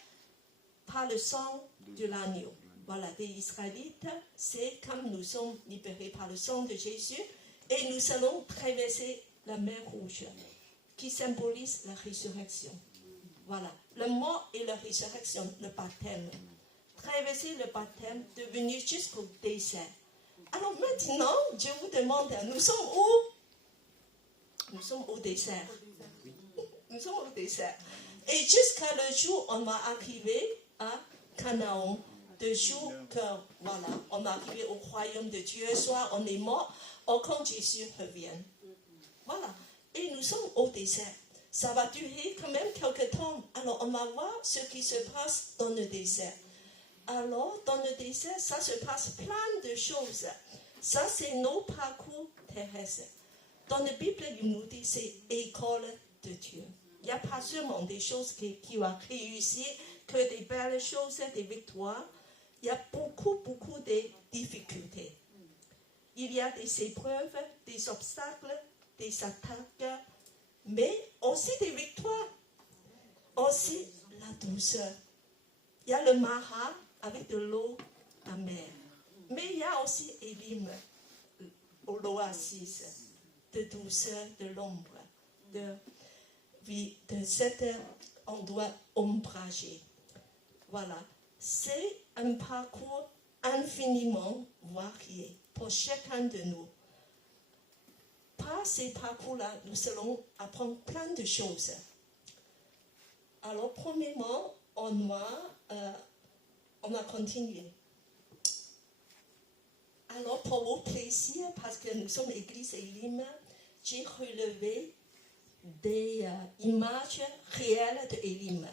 par le sang de l'agneau. Voilà, des Israélites, c'est comme nous sommes libérés par le sang de Jésus et nous allons traverser la mer Rouge, qui symbolise la résurrection. Voilà, le mort et la résurrection, le baptême. Traverser le baptême, devenir jusqu'au désert. Alors maintenant, je vous demande, nous sommes où? Nous sommes au désert. Nous sommes au désert. Et jusqu'à le jour où on va arriver à Canaan, de jour que, voilà, on va arriver au royaume de Dieu, soit on est mort, ou quand Jésus revient. Voilà. Et nous sommes au désert. Ça va durer quand même quelques temps. Alors, on va voir ce qui se passe dans le désert. Alors, dans le désert, ça se passe plein de choses. Ça, c'est nos parcours terrestres. Dans la Bible, il nous dit c'est école de Dieu. Il n'y a pas seulement des choses qui vont réussir, que des belles choses, des victoires. Il y a beaucoup de difficultés. Il y a des épreuves, des obstacles, des attaques, mais aussi des victoires, aussi la douceur. Il y a le Mara avec de l'eau amère, mais il y a aussi Élim, l'oasis de douceur, de l'ombre, de cet endroit ombragé. Voilà, c'est un parcours infiniment varié pour chacun de nous. Par ces parcours-là, nous allons apprendre plein de choses. Alors, premièrement, on va continuer. Alors, pour vos plaisirs, parce que nous sommes Église Élim, j'ai relevé des images réelles de Élim.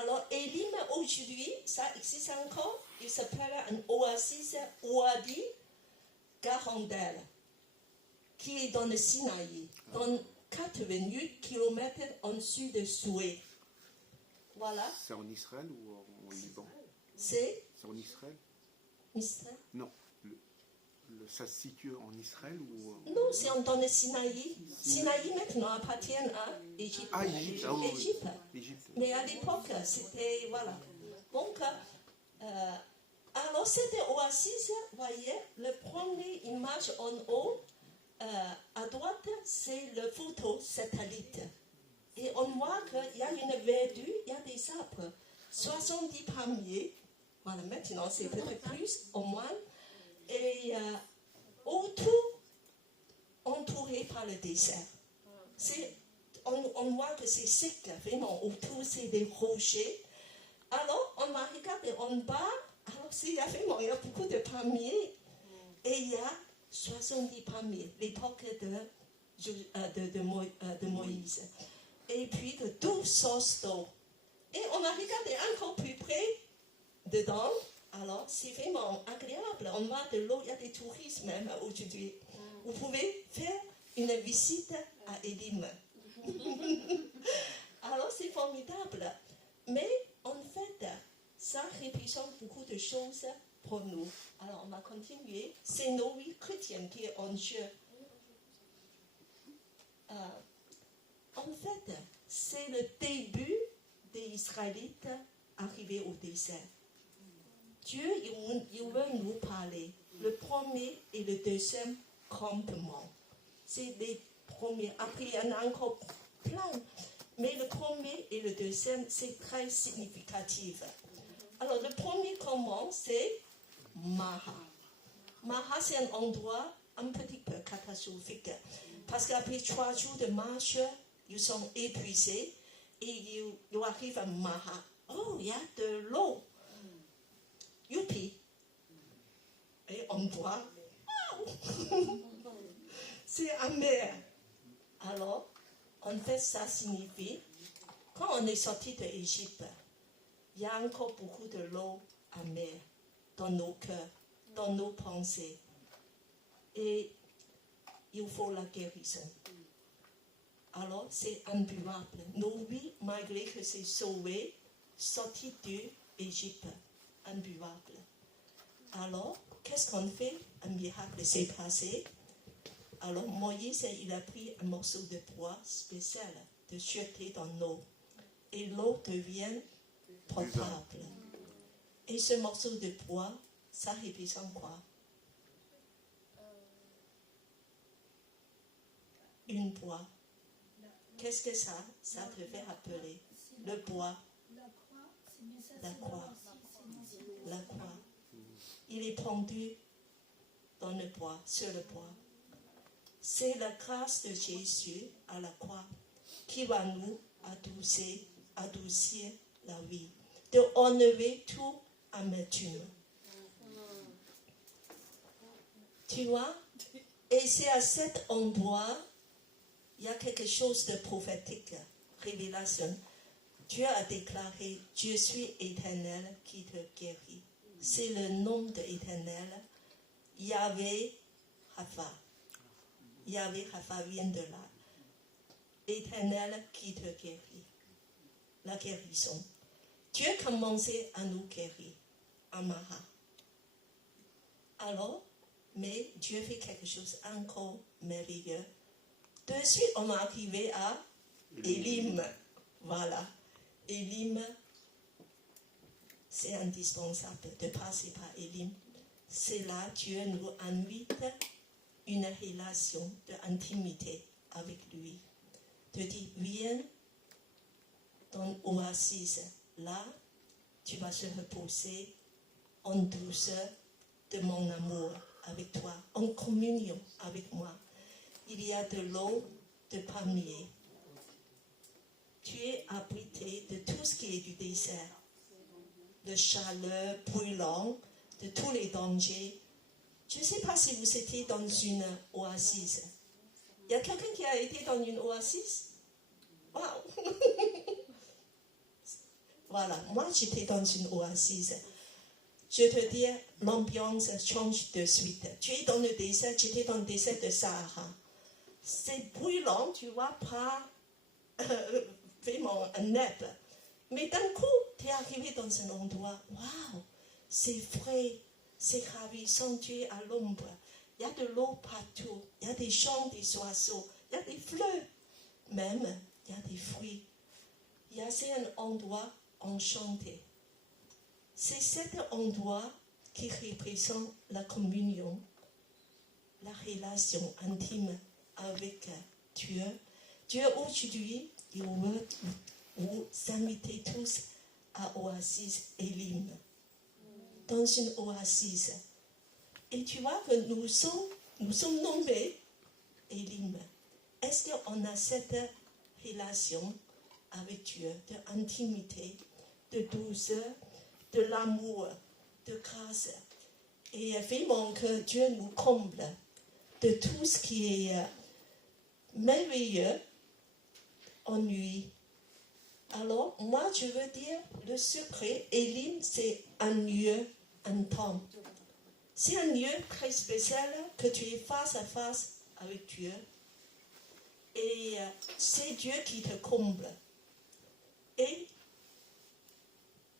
Alors, Élim, aujourd'hui, ça existe encore. Il s'appelle un oasis Ouadi Garandel, qui est dans le Sinaï, dans 88 km en sud de Suez. Voilà. C'est en Israël ou en Liban? C'est C'est en Israël? Israël. Non. Ça se situe en Israël ou... Non, c'est dans le Sinaï. Sinaï maintenant appartient à Égypte. Ah, Égypte. Ah, oui, oui. Égypte. Égypte. Mais à l'époque, c'était, voilà. Donc, alors cette oasis, vous voyez, le premier image en haut, à droite, c'est le photo satellite. Et on voit qu'il y a une verdure, il y a des arbres, 70 palmiers. Voilà, maintenant c'est peut-être plus, au moins. Et autour, entouré par le désert. On voit que c'est sec, vraiment, autour c'est des rochers. Alors, on va regarder en bas, alors il y a beaucoup de palmiers, et il y a 70 palmiers, l'époque de Moïse. Et puis de 12 sources d'eau. Et on a regardé encore plus près dedans. Alors, c'est vraiment agréable. On voit de l'eau, il y a des touristes même aujourd'hui. Vous pouvez faire une visite à Elim. Alors, c'est formidable. Mais en fait, ça représente beaucoup de choses pour nous. Alors, on va continuer. C'est nos vies chrétiennes qui est en jeu. En fait, c'est le début des Israélites arrivés au désert. Dieu, il veut nous parler. Le premier et le deuxième campement. C'est les premiers. Après, il y en a encore plein. Mais le premier et le deuxième, c'est très significatif. Alors, le premier campement, c'est Maha. Maha, c'est un endroit un petit peu catastrophique. Parce qu'après 3 jours de marche, ils sont épuisés et ils arrivent à Maha. Oh, il y a de l'eau. Youpi. Et on voit, wow. C'est amer. Alors, en fait, ça signifie, quand on est sorti d'Égypte, il y a encore beaucoup de l'eau amère dans nos cœurs, dans nos pensées. Et il faut la guérison. Alors, c'est imbuvable. Nos vies, malgré que c'est sauvé, sorti d'Égypte, imbuvable. Alors, qu'est-ce qu'on fait? Un miracle s'est passé. Alors, Moïse, il a pris un morceau de bois spécial de jeter dans l'eau. Et l'eau devient potable. Et ce morceau de bois, ça représente quoi? Une bois. Qu'est-ce que ça te fait rappeler? Le bois. La croix. La croix. Il est pendu dans le bois, sur le bois. C'est la grâce de Jésus à la croix qui va nous adoucir la vie, de enlever tout amertume. Tu vois? Et c'est à cet endroit, il y a quelque chose de prophétique, révélation. Dieu a déclaré, je suis éternel qui te guérit. C'est le nom de l'éternel, Yahvé Rapha. Yahvé Rapha vient de là. Éternel qui te guérit. La guérison. Dieu a commencé à nous guérir, à Maha. Alors, mais Dieu fait quelque chose encore merveilleux. De suite, on va arriver à Élim. Voilà. Élim, c'est indispensable de passer par Élim. C'est là que Dieu nous invite une relation d'intimité avec lui. De dire, viens dans l'oasis. Là, tu vas se reposer en douceur de mon amour avec toi, en communion avec moi. Il y a de l'eau de palmier. Tu es abrité de tout ce qui est du désert, de chaleur brûlante, de tous les dangers. Je ne sais pas si vous étiez dans une oasis. Il y a quelqu'un qui a été dans une oasis? Waouh! Voilà, moi j'étais dans une oasis. Je te dis, l'ambiance change de suite. Tu es dans le désert, j'étais dans le désert de Sahara. C'est brûlant, tu vois, pas vraiment un neige. Mais d'un coup, tu es arrivé dans un endroit, waouh, c'est frais, c'est ravissant, tu es à l'ombre. Il y a de l'eau partout, il y a des chants des oiseaux, il y a des fleurs, même il y a des fruits. C'est un endroit enchanté. C'est cet endroit qui représente la communion, la relation intime avec Dieu. Dieu aujourd'hui, il veut vous inviter tous à Oasis Elim, dans une oasis. Et tu vois que nous sommes nommés Elim. Est-ce qu'on a cette relation avec Dieu, d'intimité, de douceur, de l'amour, de grâce? Et vraiment que Dieu nous comble de tout ce qui est merveilleux en lui. Alors, moi, je veux dire, le secret, Elim, c'est un lieu, un temps. C'est un lieu très spécial que tu es face à face avec Dieu. Et c'est Dieu qui te comble. Et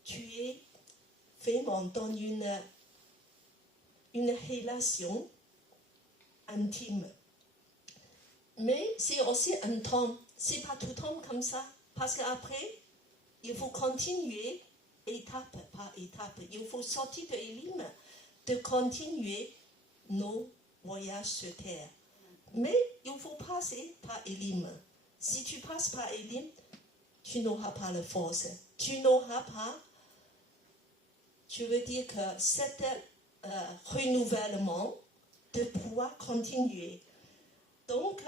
tu es vraiment dans une relation intime. Mais c'est aussi un temps. C'est pas tout le temps comme ça. Parce qu'après, il faut continuer étape par étape. Il faut sortir de Elim, de continuer nos voyages sur terre. Mais il faut passer par Elim. Si tu passes par Elim, tu n'auras pas la force. Tu n'auras pas, je veux dire que cet renouvellement de pouvoir continuer. Donc,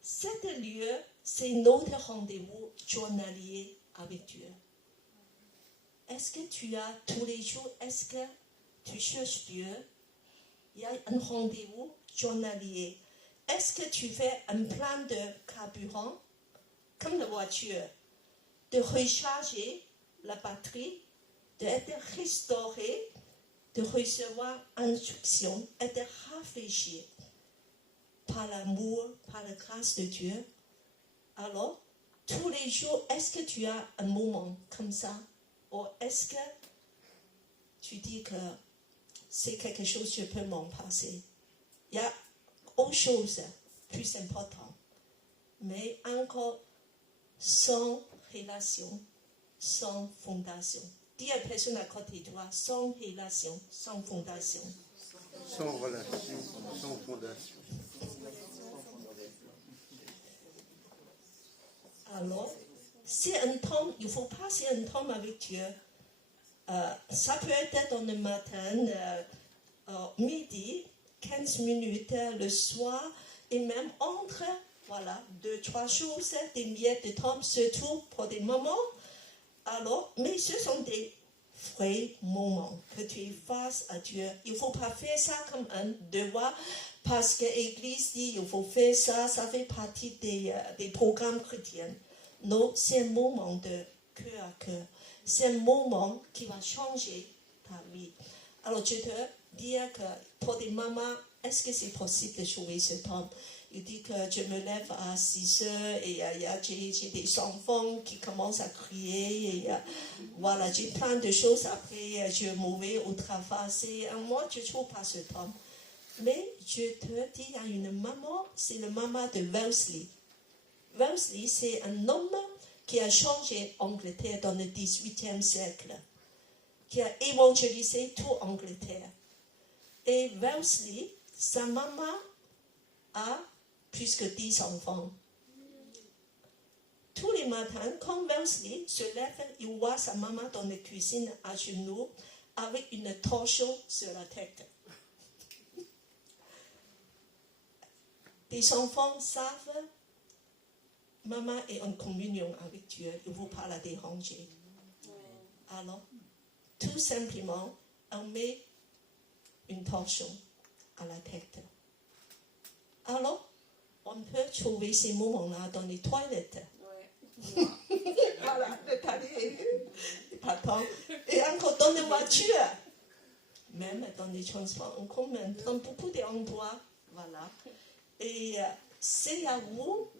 cet lieu, c'est notre rendez-vous journalier avec Dieu. Est-ce que tu as tous les jours, est-ce que tu cherches Dieu? Il y a un rendez-vous journalier. Est-ce que tu fais un plein de carburant, comme la voiture, de recharger la batterie, d'être restauré, de recevoir instruction, d'être rafraîchi par l'amour, par la grâce de Dieu? Alors, tous les jours, est-ce que tu as un moment comme ça? Ou est-ce que tu dis que c'est quelque chose que je peux m'en passer? Il y a autre chose plus importante. Mais encore, sans relation, sans fondation. Dis à la personne à côté de toi, sans relation, sans fondation. Sans relation, sans fondation. Alors, c'est un temps, il faut passer un temps avec Dieu. Ça peut être dans le matin, midi, 15 minutes, le soir, et même entre, 2-3 choses, des miettes de temps, surtout pour des moments. Alors, mais ce sont des vrais moments que tu es face à Dieu. Il ne faut pas faire ça comme un devoir, parce que l'Église dit il faut faire ça, ça fait partie des programmes chrétiens. Non, c'est un moment de cœur à cœur. C'est un moment qui va changer ta vie. Alors, je te dis que pour des mamans, est-ce que c'est possible de trouver ce temps? Il dit que je me lève à 6 heures et j'ai des enfants qui commencent à crier. Et j'ai plein de choses. Après, je m'en vais au travail. Moi, je ne trouve pas ce temps. Mais je te dis, il y a une maman, c'est la maman de Wellesley. Wellesley, c'est un homme qui a changé l'Angleterre dans le 18e siècle, qui a évangélisé toute l'Angleterre. Et Wellesley, sa maman a plus que 10 enfants. Tous les matins, quand Wellesley se lève, il voit sa maman dans la cuisine à genoux avec une torche sur la tête. Les enfants savent, maman est en communion avec Dieu, il ne faut pas la déranger. Alors, tout simplement, on met une torche à la tête. Alors, on peut trouver ces moments-là dans les toilettes. Voilà, le panier, pas tant. Et encore dans les voitures, même dans les transports en commun, dans beaucoup d'endroits, voilà. Et c'est à vous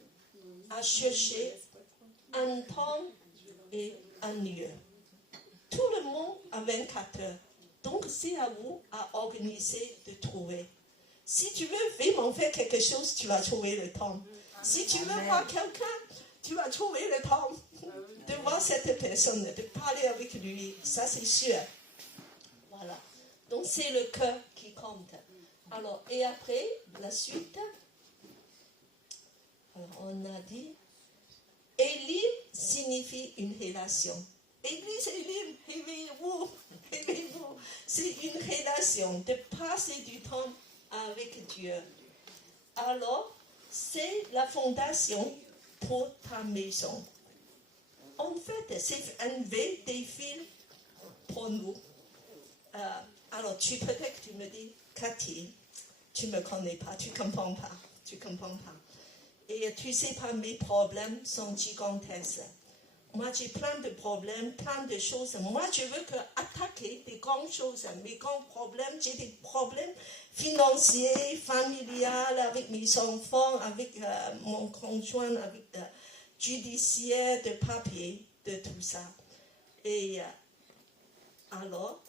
à chercher un temps et ennuyeux. Tout le monde a 24 heures. Donc, c'est à vous à organiser de trouver. Si tu veux vraiment faire quelque chose, tu vas trouver le temps. Si tu veux voir quelqu'un, tu vas trouver le temps de voir cette personne, de parler avec lui. Ça, c'est sûr. Voilà. Donc, c'est le cœur qui compte. Alors, et après, la suite. Alors, on a dit, Élim signifie une relation. Église Élim, réveillez-vous, réveillez-vous. C'est une relation de passer du temps avec Dieu. Alors, c'est la fondation pour ta maison. En fait, c'est un vrai défi pour nous. Alors, peut-être que tu me dis, Cathy, tu ne me connais pas, tu ne comprends pas, tu ne comprends pas. Et tu sais pas, mes problèmes sont gigantesques. Moi, j'ai plein de problèmes, plein de choses. Moi, je veux attaquer des grandes choses. Mes grands problèmes, j'ai des problèmes financiers, familiales, avec mes enfants, avec mon conjoint, avec judiciaire, de papier, de tout ça. Et alors,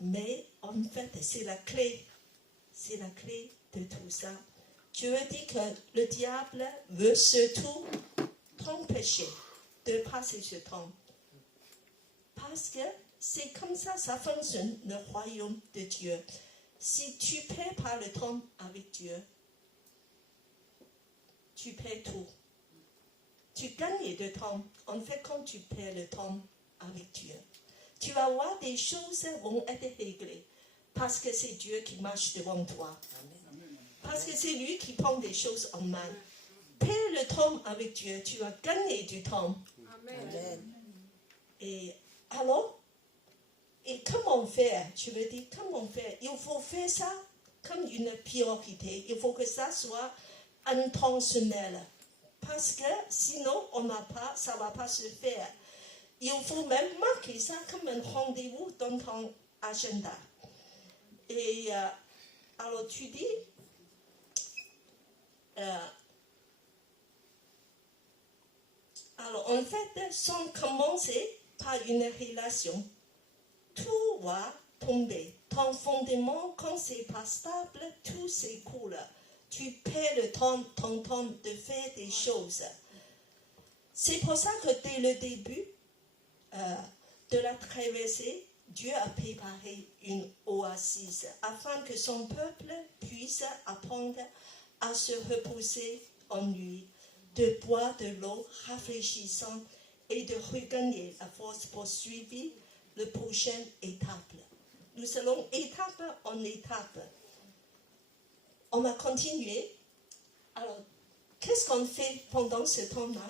mais en fait, c'est la clé. C'est la clé de tout ça. Dieu dit que le diable veut surtout t'empêcher de passer ce temps. Parce que c'est comme ça fonctionne le royaume de Dieu. Si tu ne perds pas le temps avec Dieu, tu perds tout. Tu gagnes du temps. En fait, quand tu perds le temps avec Dieu, tu vas voir des choses vont être réglées. Parce que c'est Dieu qui marche devant toi. Parce que c'est lui qui prend des choses en main. Perds le temps avec Dieu, tu vas gagner du temps. Amen. Et alors, et comment faire? Je veux dire, comment faire? Il faut faire ça comme une priorité. Il faut que ça soit intentionnel. Parce que sinon, ça ne va pas se faire. Il faut même marquer ça comme un rendez-vous dans ton agenda. Et alors tu dis, alors en fait, sans commencer par une relation, tout va tomber. Ton fondement, quand c'est pas stable, tout s'écoule. Tu perds ton temps de faire des choses. C'est pour ça que dès le début de la traversée, Dieu a préparé une oasis afin que son peuple puisse apprendre à se reposer en lui, de boire de l'eau rafraîchissante et de regagner la force pour suivre la prochaine étape. Nous allons étape en étape. On va continuer. Alors, qu'est-ce qu'on fait pendant ce temps-là?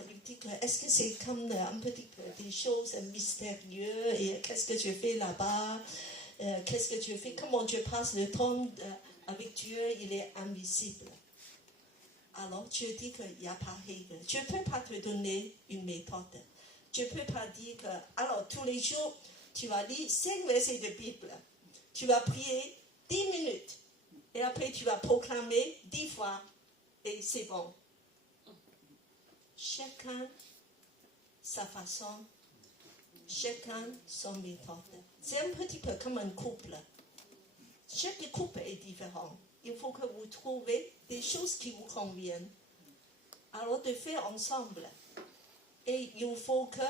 Est-ce que c'est comme un petit peu des choses mystérieuses et qu'est-ce que je fais là-bas? Qu'est-ce que tu fais? Comment tu passes le temps avec Dieu? Il est invisible. Alors, Dieu dit qu'il n'y a pas de règle. Je ne peux pas te donner une méthode. Je ne peux pas dire que, alors, tous les jours, tu vas lire 5 versets de Bible. Tu vas prier 10 minutes. Et après, tu vas proclamer 10 fois. Et c'est bon. Chacun sa façon. Chacun son méthode. C'est un petit peu comme un couple. Chaque couple est différent. Il faut que vous trouviez des choses qui vous conviennent. Alors, de faire ensemble. Et il faut que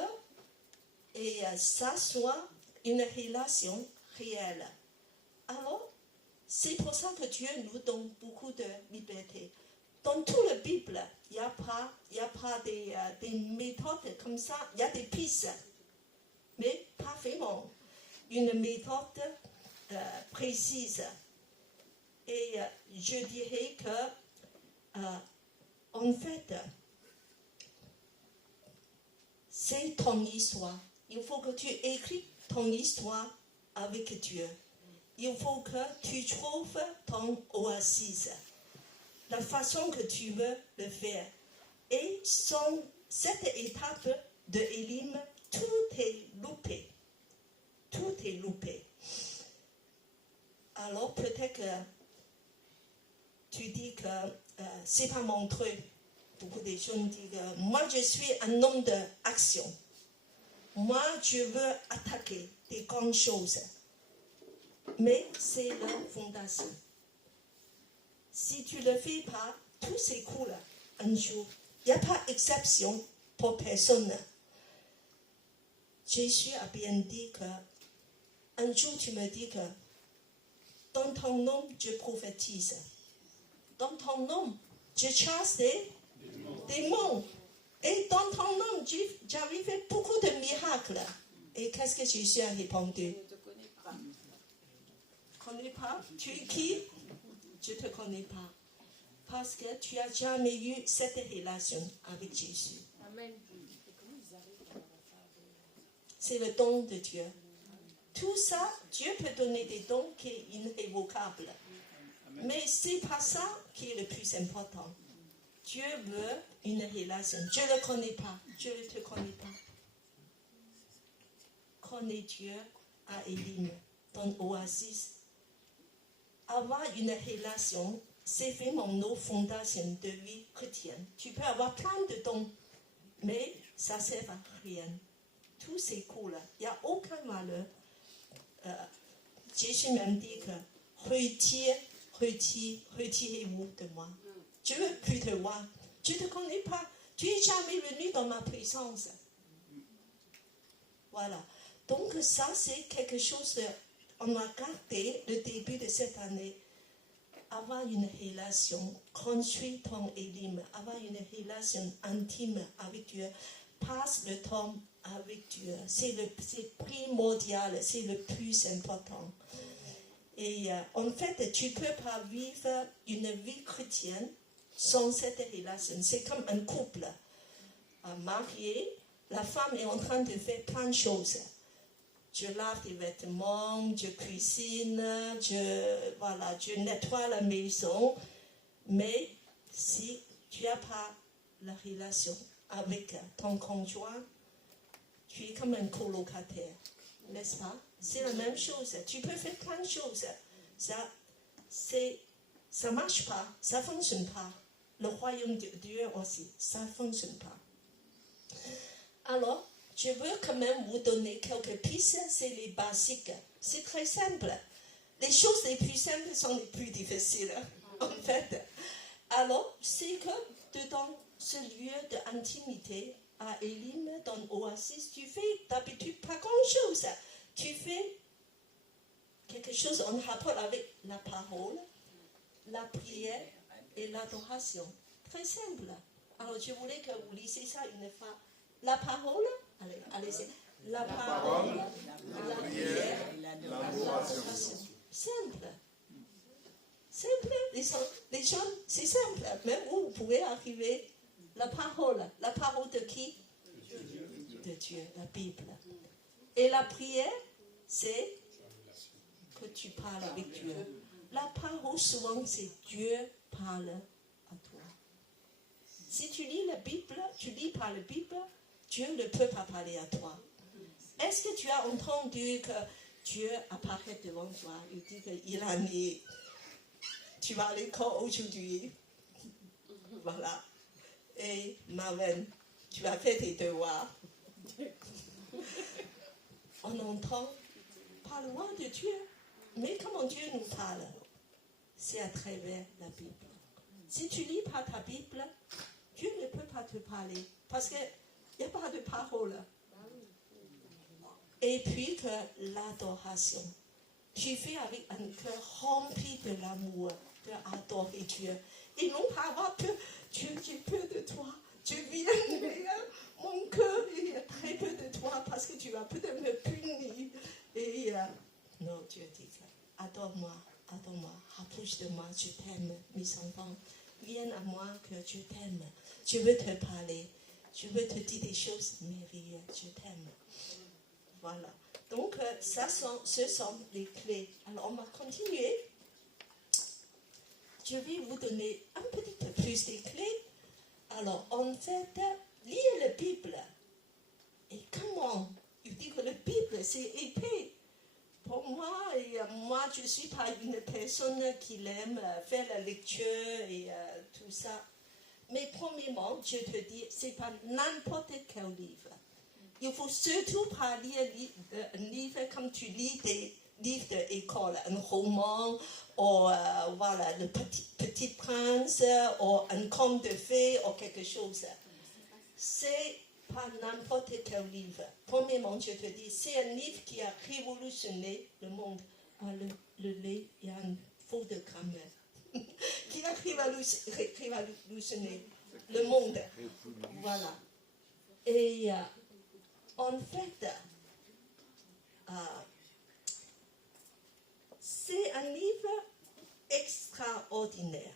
ça soit une relation réelle. Alors, c'est pour ça que Dieu nous donne beaucoup de liberté. Dans toute la Bible, il n'y a pas des méthodes comme ça. Il y a des pistes, mais pas vraiment une méthode précise. Et je dirais que, en fait, c'est ton histoire. Il faut que tu écris ton histoire avec Dieu. Il faut que tu trouves ton oasis, la façon que tu veux le faire. Et sans cette étape de Élim, tout est loupé. Tout est loupé. Alors peut-être que tu dis que c'est pas mon truc. Beaucoup de gens disent que moi je suis un homme d'action. moi, je veux attaquer des grandes choses. Mais c'est la fondation. Si tu ne le fais pas, tout s'écoule un jour. Il n'y a pas d'exception pour personne. Jésus a bien dit que un jour tu me dis que dans ton nom, je prophétise. Dans ton nom, je chasse des démons. Et dans ton nom, j'avais fait beaucoup de miracles. Et qu'est-ce que Jésus a répondu? Je ne te connais pas. Connais pas? Tu es qui? Je ne te connais pas. Parce que tu n'as jamais eu cette relation avec Jésus. Amen. C'est le don de Dieu. Tout ça, Dieu peut donner des dons qui sont irrévocables. Mais ce n'est pas ça qui est le plus important. Dieu veut une relation. Je ne le connais pas. Je ne te connais pas. Connais Dieu à Élim, dans l'oasis. Avoir une relation, c'est vraiment nos fondations de vie chrétienne. Tu peux avoir plein de dons, mais ça ne sert à rien. Tout s'écoule. Il n'y a aucun malheur. Jésus même dit que retirez-vous de moi. Je ne veux plus te voir. Je ne te connais pas. Tu n'es jamais venu dans ma présence. Voilà. Donc ça, c'est quelque chose, on a gardé le début de cette année. Avoir une relation, construire ton Élim, avoir une relation intime avec Dieu, passe le temps avec Dieu. C'est primordial, c'est le plus important. Et en fait, tu ne peux pas vivre une vie chrétienne sans cette relation. C'est comme un couple marié. La femme est en train de faire plein de choses. Je lave des vêtements, je cuisine, je nettoie la maison. Mais si tu n'as pas la relation avec ton conjoint, tu es comme un colocataire, n'est-ce pas? C'est la même chose. Tu peux faire plein de choses. Ça ne marche pas, ça ne fonctionne pas. Le royaume de Dieu aussi, ça ne fonctionne pas. Alors, je veux quand même vous donner quelques pistes, c'est les basiques. C'est très simple. Les choses les plus simples sont les plus difficiles, en fait. Alors, c'est que dans ce lieu d'intimité, à Élim, dans l'oasis, tu fais d'habitude pas grand-chose. Tu fais quelque chose en rapport avec la parole, la prière et l'adoration. Très simple. Alors, je voulais que vous lisiez ça une fois. La parole, allez-y. La parole, la prière, l'adoration. Simple. Simple. Les gens, c'est simple. Même vous pouvez arriver. La parole de qui? De Dieu, la Bible. Et la prière, c'est que tu parles avec Dieu. La parole, souvent, c'est Dieu parle à toi. Si tu lis la Bible, tu lis par la Bible, Dieu ne peut pas parler à toi. Est-ce que tu as entendu que Dieu apparaît devant toi? Il dit qu'il a né. Tu vas à l'école aujourd'hui. Voilà. Et Marvin, tu vas faire tes devoirs. On entend par la voix de Dieu. Mais comment Dieu nous parle? C'est à travers la Bible. Si tu lis pas ta Bible, Dieu ne peut pas te parler. Parce qu'il n'y a pas de parole. Et puis que l'adoration. Tu fais avec un cœur rempli de l'amour, d'adorer Dieu. Et non pas avoir peur. Dieu, j'ai peur de toi. Je viens, mais mon cœur est très peu de toi parce que tu vas peut-être me punir. Et non, Dieu dit, adore-moi, rapproche de moi, je t'aime, mes enfants. Viens à moi que je t'aime. Je veux te parler. Je veux te dire des choses merveilleuses. Je t'aime. Voilà. Donc, ce sont les clés. Alors, on va continuer. Je vais vous donner un petit peu plus de clés. Alors, en fait, lire la Bible. Et comment? Il dit que la Bible, c'est épais. Pour moi, je ne suis pas une personne qui aime faire la lecture et tout ça. Mais premièrement, je te dis, ce n'est pas n'importe quel livre. il faut surtout pas lire un livre comme tu lis des livres d'école, un roman, ou voilà, le petit prince, ou un conte de fées, ou quelque chose. C'est pas n'importe quel livre. Premièrement, je te dis, c'est un livre qui a révolutionné le monde. Le lait, il y a une faute de grammaire. Qui a révolutionné le monde. Voilà. Et en fait, c'est un livre extraordinaire.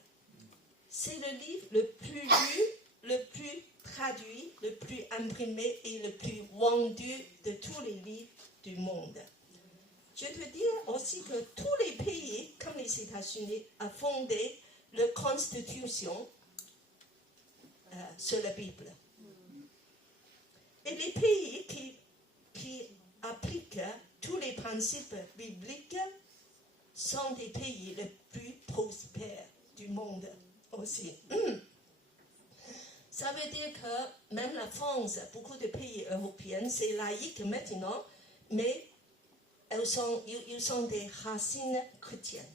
C'est le livre le plus lu, le plus traduit, le plus imprimé et le plus vendu de tous les livres du monde. Je te dis aussi que tous les pays, comme les États-Unis, ont fondé leur constitution sur la Bible. Et les pays qui appliquent tous les principes bibliques sont des pays les plus prospères du monde aussi. Ça veut dire que même la France, beaucoup de pays européens, c'est laïque maintenant, mais ils sont des racines chrétiennes.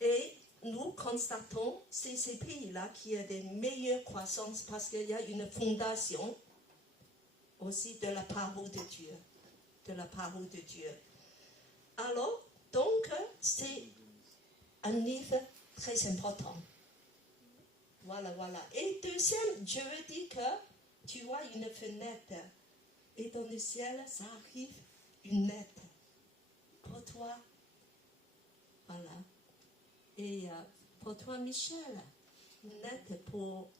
Et nous constatons, c'est ces pays-là qui ont des meilleures croissances parce qu'il y a une fondation aussi de la parole de Dieu. De la parole de Dieu. Alors, donc, c'est un livre très important. Voilà, voilà. Et deuxième, Dieu dit que tu vois une fenêtre et dans le ciel, ça arrive une lettre pour toi. Voilà. Et pour toi, Michel, une lettre pour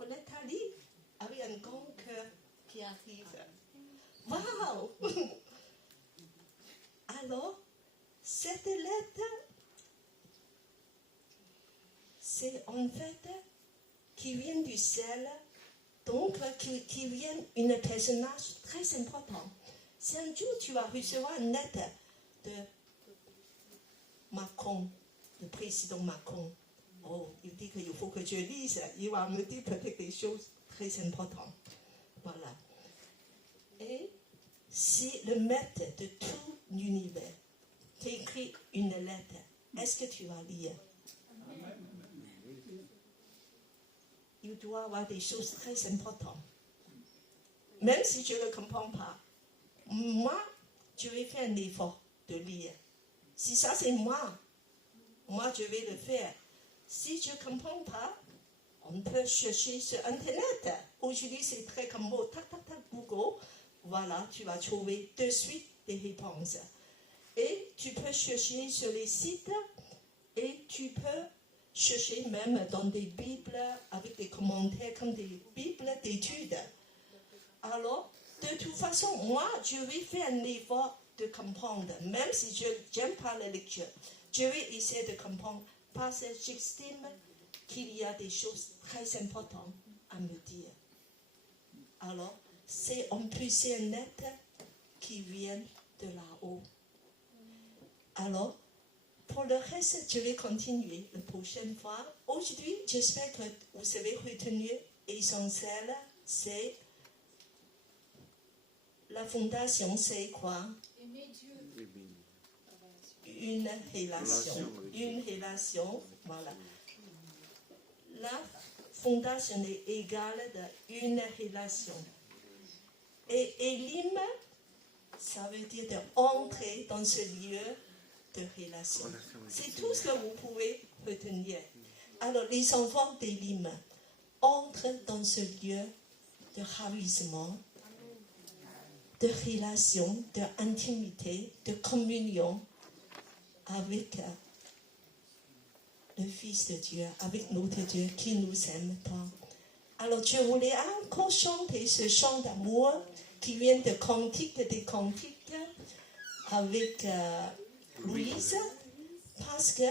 Nathalie, avec un grand cœur qui arrive. Waouh! Alors, cette lettre, c'est en fait qui vient du ciel, donc qui vient d'un personnage très important. Si un jour tu vas recevoir une lettre de Macron, le président Macron, oh, il dit qu'il faut que je lise, il va me dire peut-être des choses très importantes. Voilà. Et si le maître de tout l'univers t'écrit une lettre, est-ce que tu vas lire? Il doit avoir des choses très importantes. Même si je ne comprends pas, moi, je vais faire un effort de lire. Si ça c'est moi, je vais le faire. Si je ne comprends pas, on peut chercher sur Internet. Aujourd'hui, c'est très commode. Tac, tac, tac, Google. Voilà, tu vas trouver de suite des réponses. Et tu peux chercher sur les sites et tu peux chercher même dans des Bibles avec des commentaires comme des Bibles d'études. Alors, de toute façon, moi, je vais faire un effort de comprendre, même si je n'aime pas la lecture. Je vais essayer de comprendre parce que j'estime qu'il y a des choses très importantes à me dire. Alors, c'est en plus c'est un être qui vient de là-haut. Alors, pour le reste, je vais continuer la prochaine fois. Aujourd'hui, j'espère que vous avez retenu l'essentiel, c'est la fondation, c'est quoi? Aimer Dieu. Une relation, voilà. La fondation est égale d'une relation. Et Elim, ça veut dire d'entrer dans ce lieu de relation. C'est tout ce que vous pouvez retenir. Alors, les enfants d'Elim entrent dans ce lieu de ravissement, de relation, d'intimité, de communion avec le Fils de Dieu, avec notre Dieu qui nous aime tant. Alors, je voulais encore chanter ce chant d'amour qui vient de Cantique des Cantiques avec Louise, parce que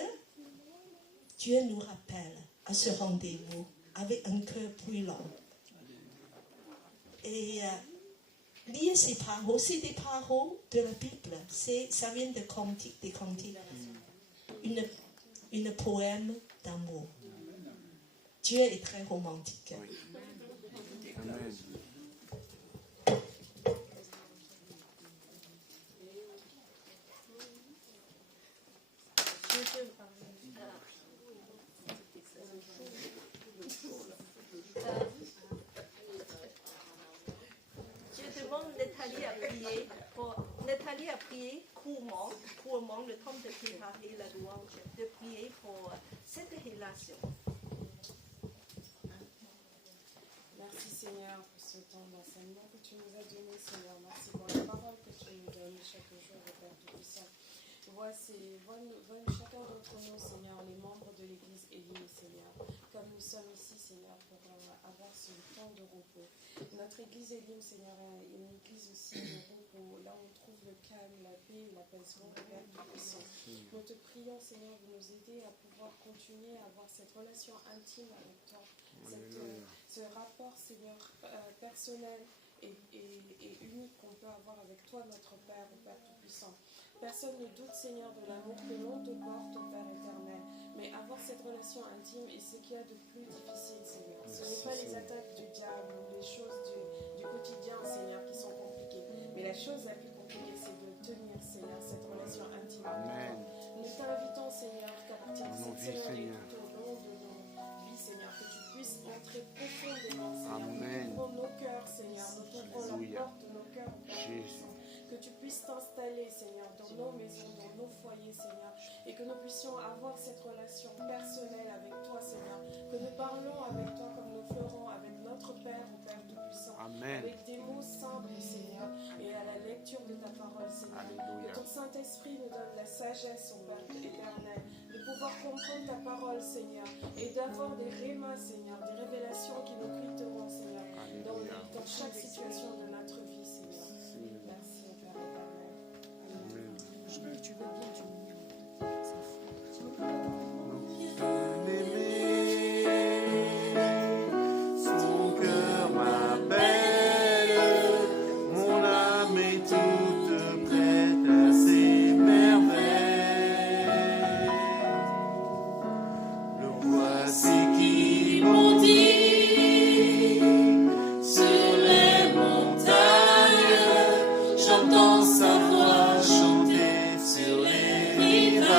Dieu nous rappelle à ce rendez-vous avec un cœur brûlant. Et lire ces paroles, c'est des paroles de la Bible, ça vient de Cantique des Cantiques, une poème d'amour. Dieu est très romantique. Oui. Amen. Nathalie a prié courement le temps de préparer la louange, de prier pour cette relation. Merci Seigneur pour ce temps d'enseignement que tu nous as donné, Seigneur. Merci pour la parole que tu nous donnes chaque jour, Père Tout-Puissant. Vois chacun d'entre nous, Seigneur, les membres de l'Église Élim, Seigneur, comme nous sommes ici, Seigneur, pour avoir ce temps de repos. Notre Église Élim, Seigneur, est une église aussi de repos, là où on trouve le calme, la paix, l'apaisement, Père Tout-Puissant. Nous te prions, Seigneur, de nous aider à pouvoir continuer à avoir cette relation intime avec toi, ce rapport, Seigneur, personnel et unique qu'on peut avoir avec toi, notre Père, au Père Tout-Puissant. Personne ne doute, Seigneur, de l'amour que l'on te porte, au Père éternel. Mais avoir cette relation intime est ce qu'il y a de plus difficile, Seigneur. Ce n'est pas les attaques du diable ou les choses du quotidien, Seigneur, qui sont compliquées. Mais la chose la plus compliquée, c'est de tenir, Seigneur, cette relation intime avec toi. Nous t'invitons, Seigneur, qu'à partir de cette semaine et tout au long de nos vies, Seigneur, que tu puisses entrer profondément, Seigneur. Nous ouvrons nos cœurs, Seigneur. Nous ouvrons la porte de nos cœurs, Jésus. Que tu puisses t'installer, Seigneur, dans nos maisons, dans nos foyers, Seigneur, et que nous puissions avoir cette relation personnelle avec toi, Seigneur, que nous parlons avec toi comme nous ferons avec notre Père, au Père Tout-Puissant, avec des mots simples, Seigneur, et à la lecture de ta parole, Seigneur. Que ton Saint-Esprit nous donne la sagesse, au Père éternel, de pouvoir comprendre ta parole, Seigneur, et d'avoir des rémas, Seigneur, des révélations qui nous guideront, Seigneur, dans chaque situation de notre vie, Seigneur. Merci. Tu veux bien, tu son cœur m'appelle, mon âme est toute prête à ses merveilles. Le voici qui bondit sur les montagnes, j'entends sa voix chanter sur les rivages.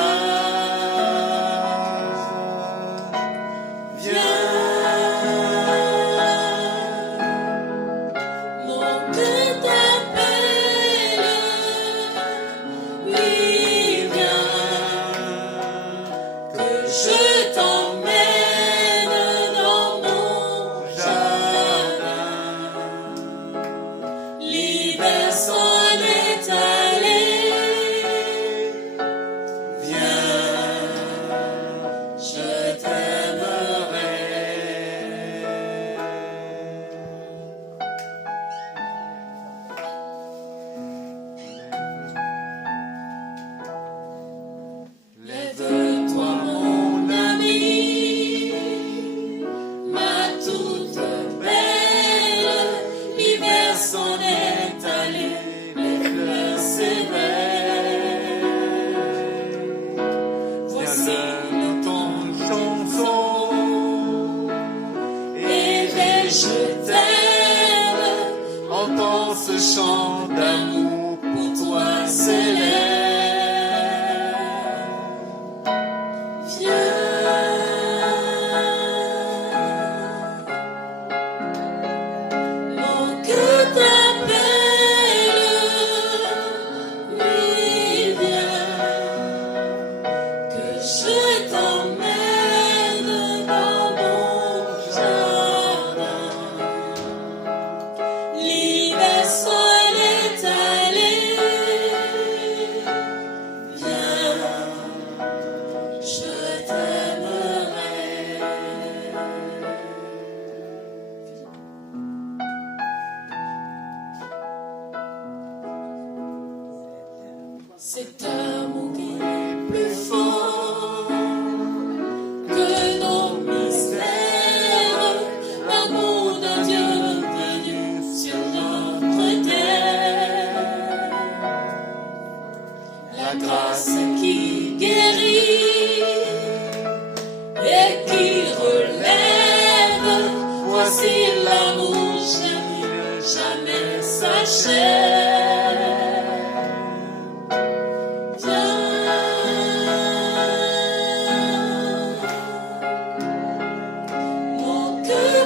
Cet amour qui est plus fort que nos mystères, l'amour d'un Dieu venu sur notre terre, la grâce qui guérit et qui relève, voici l'amour qui ne jamais s'achève.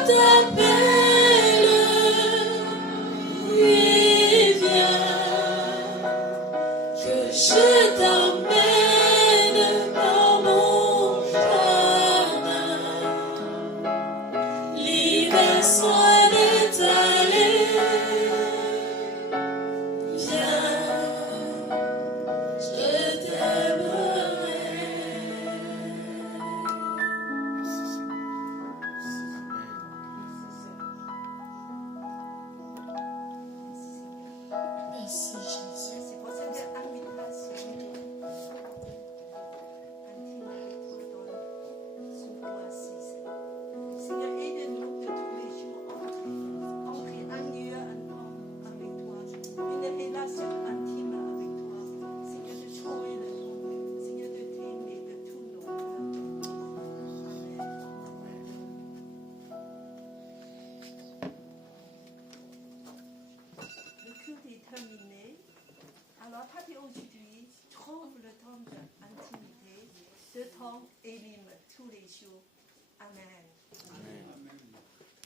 T'appelle, oui, viens. que je t'amène dans mon jardin. L'hiver soit étalé. Viens, je t'aimerai. Merci Jésus. C'est pour cette invitation intime avec toi dans ce bois assise. Seigneur, aide-nous de tous les jours entrer un lieu avec toi, une relation intime avec toi. Seigneur, de trouver le nom, Seigneur, de t'aimer de tout nos cœurs. Amen. Le culte est terminé. Alors, Papi aujourd'hui trouve le temps d'intimité, de temps Élim tous les jours. Amen. Amen.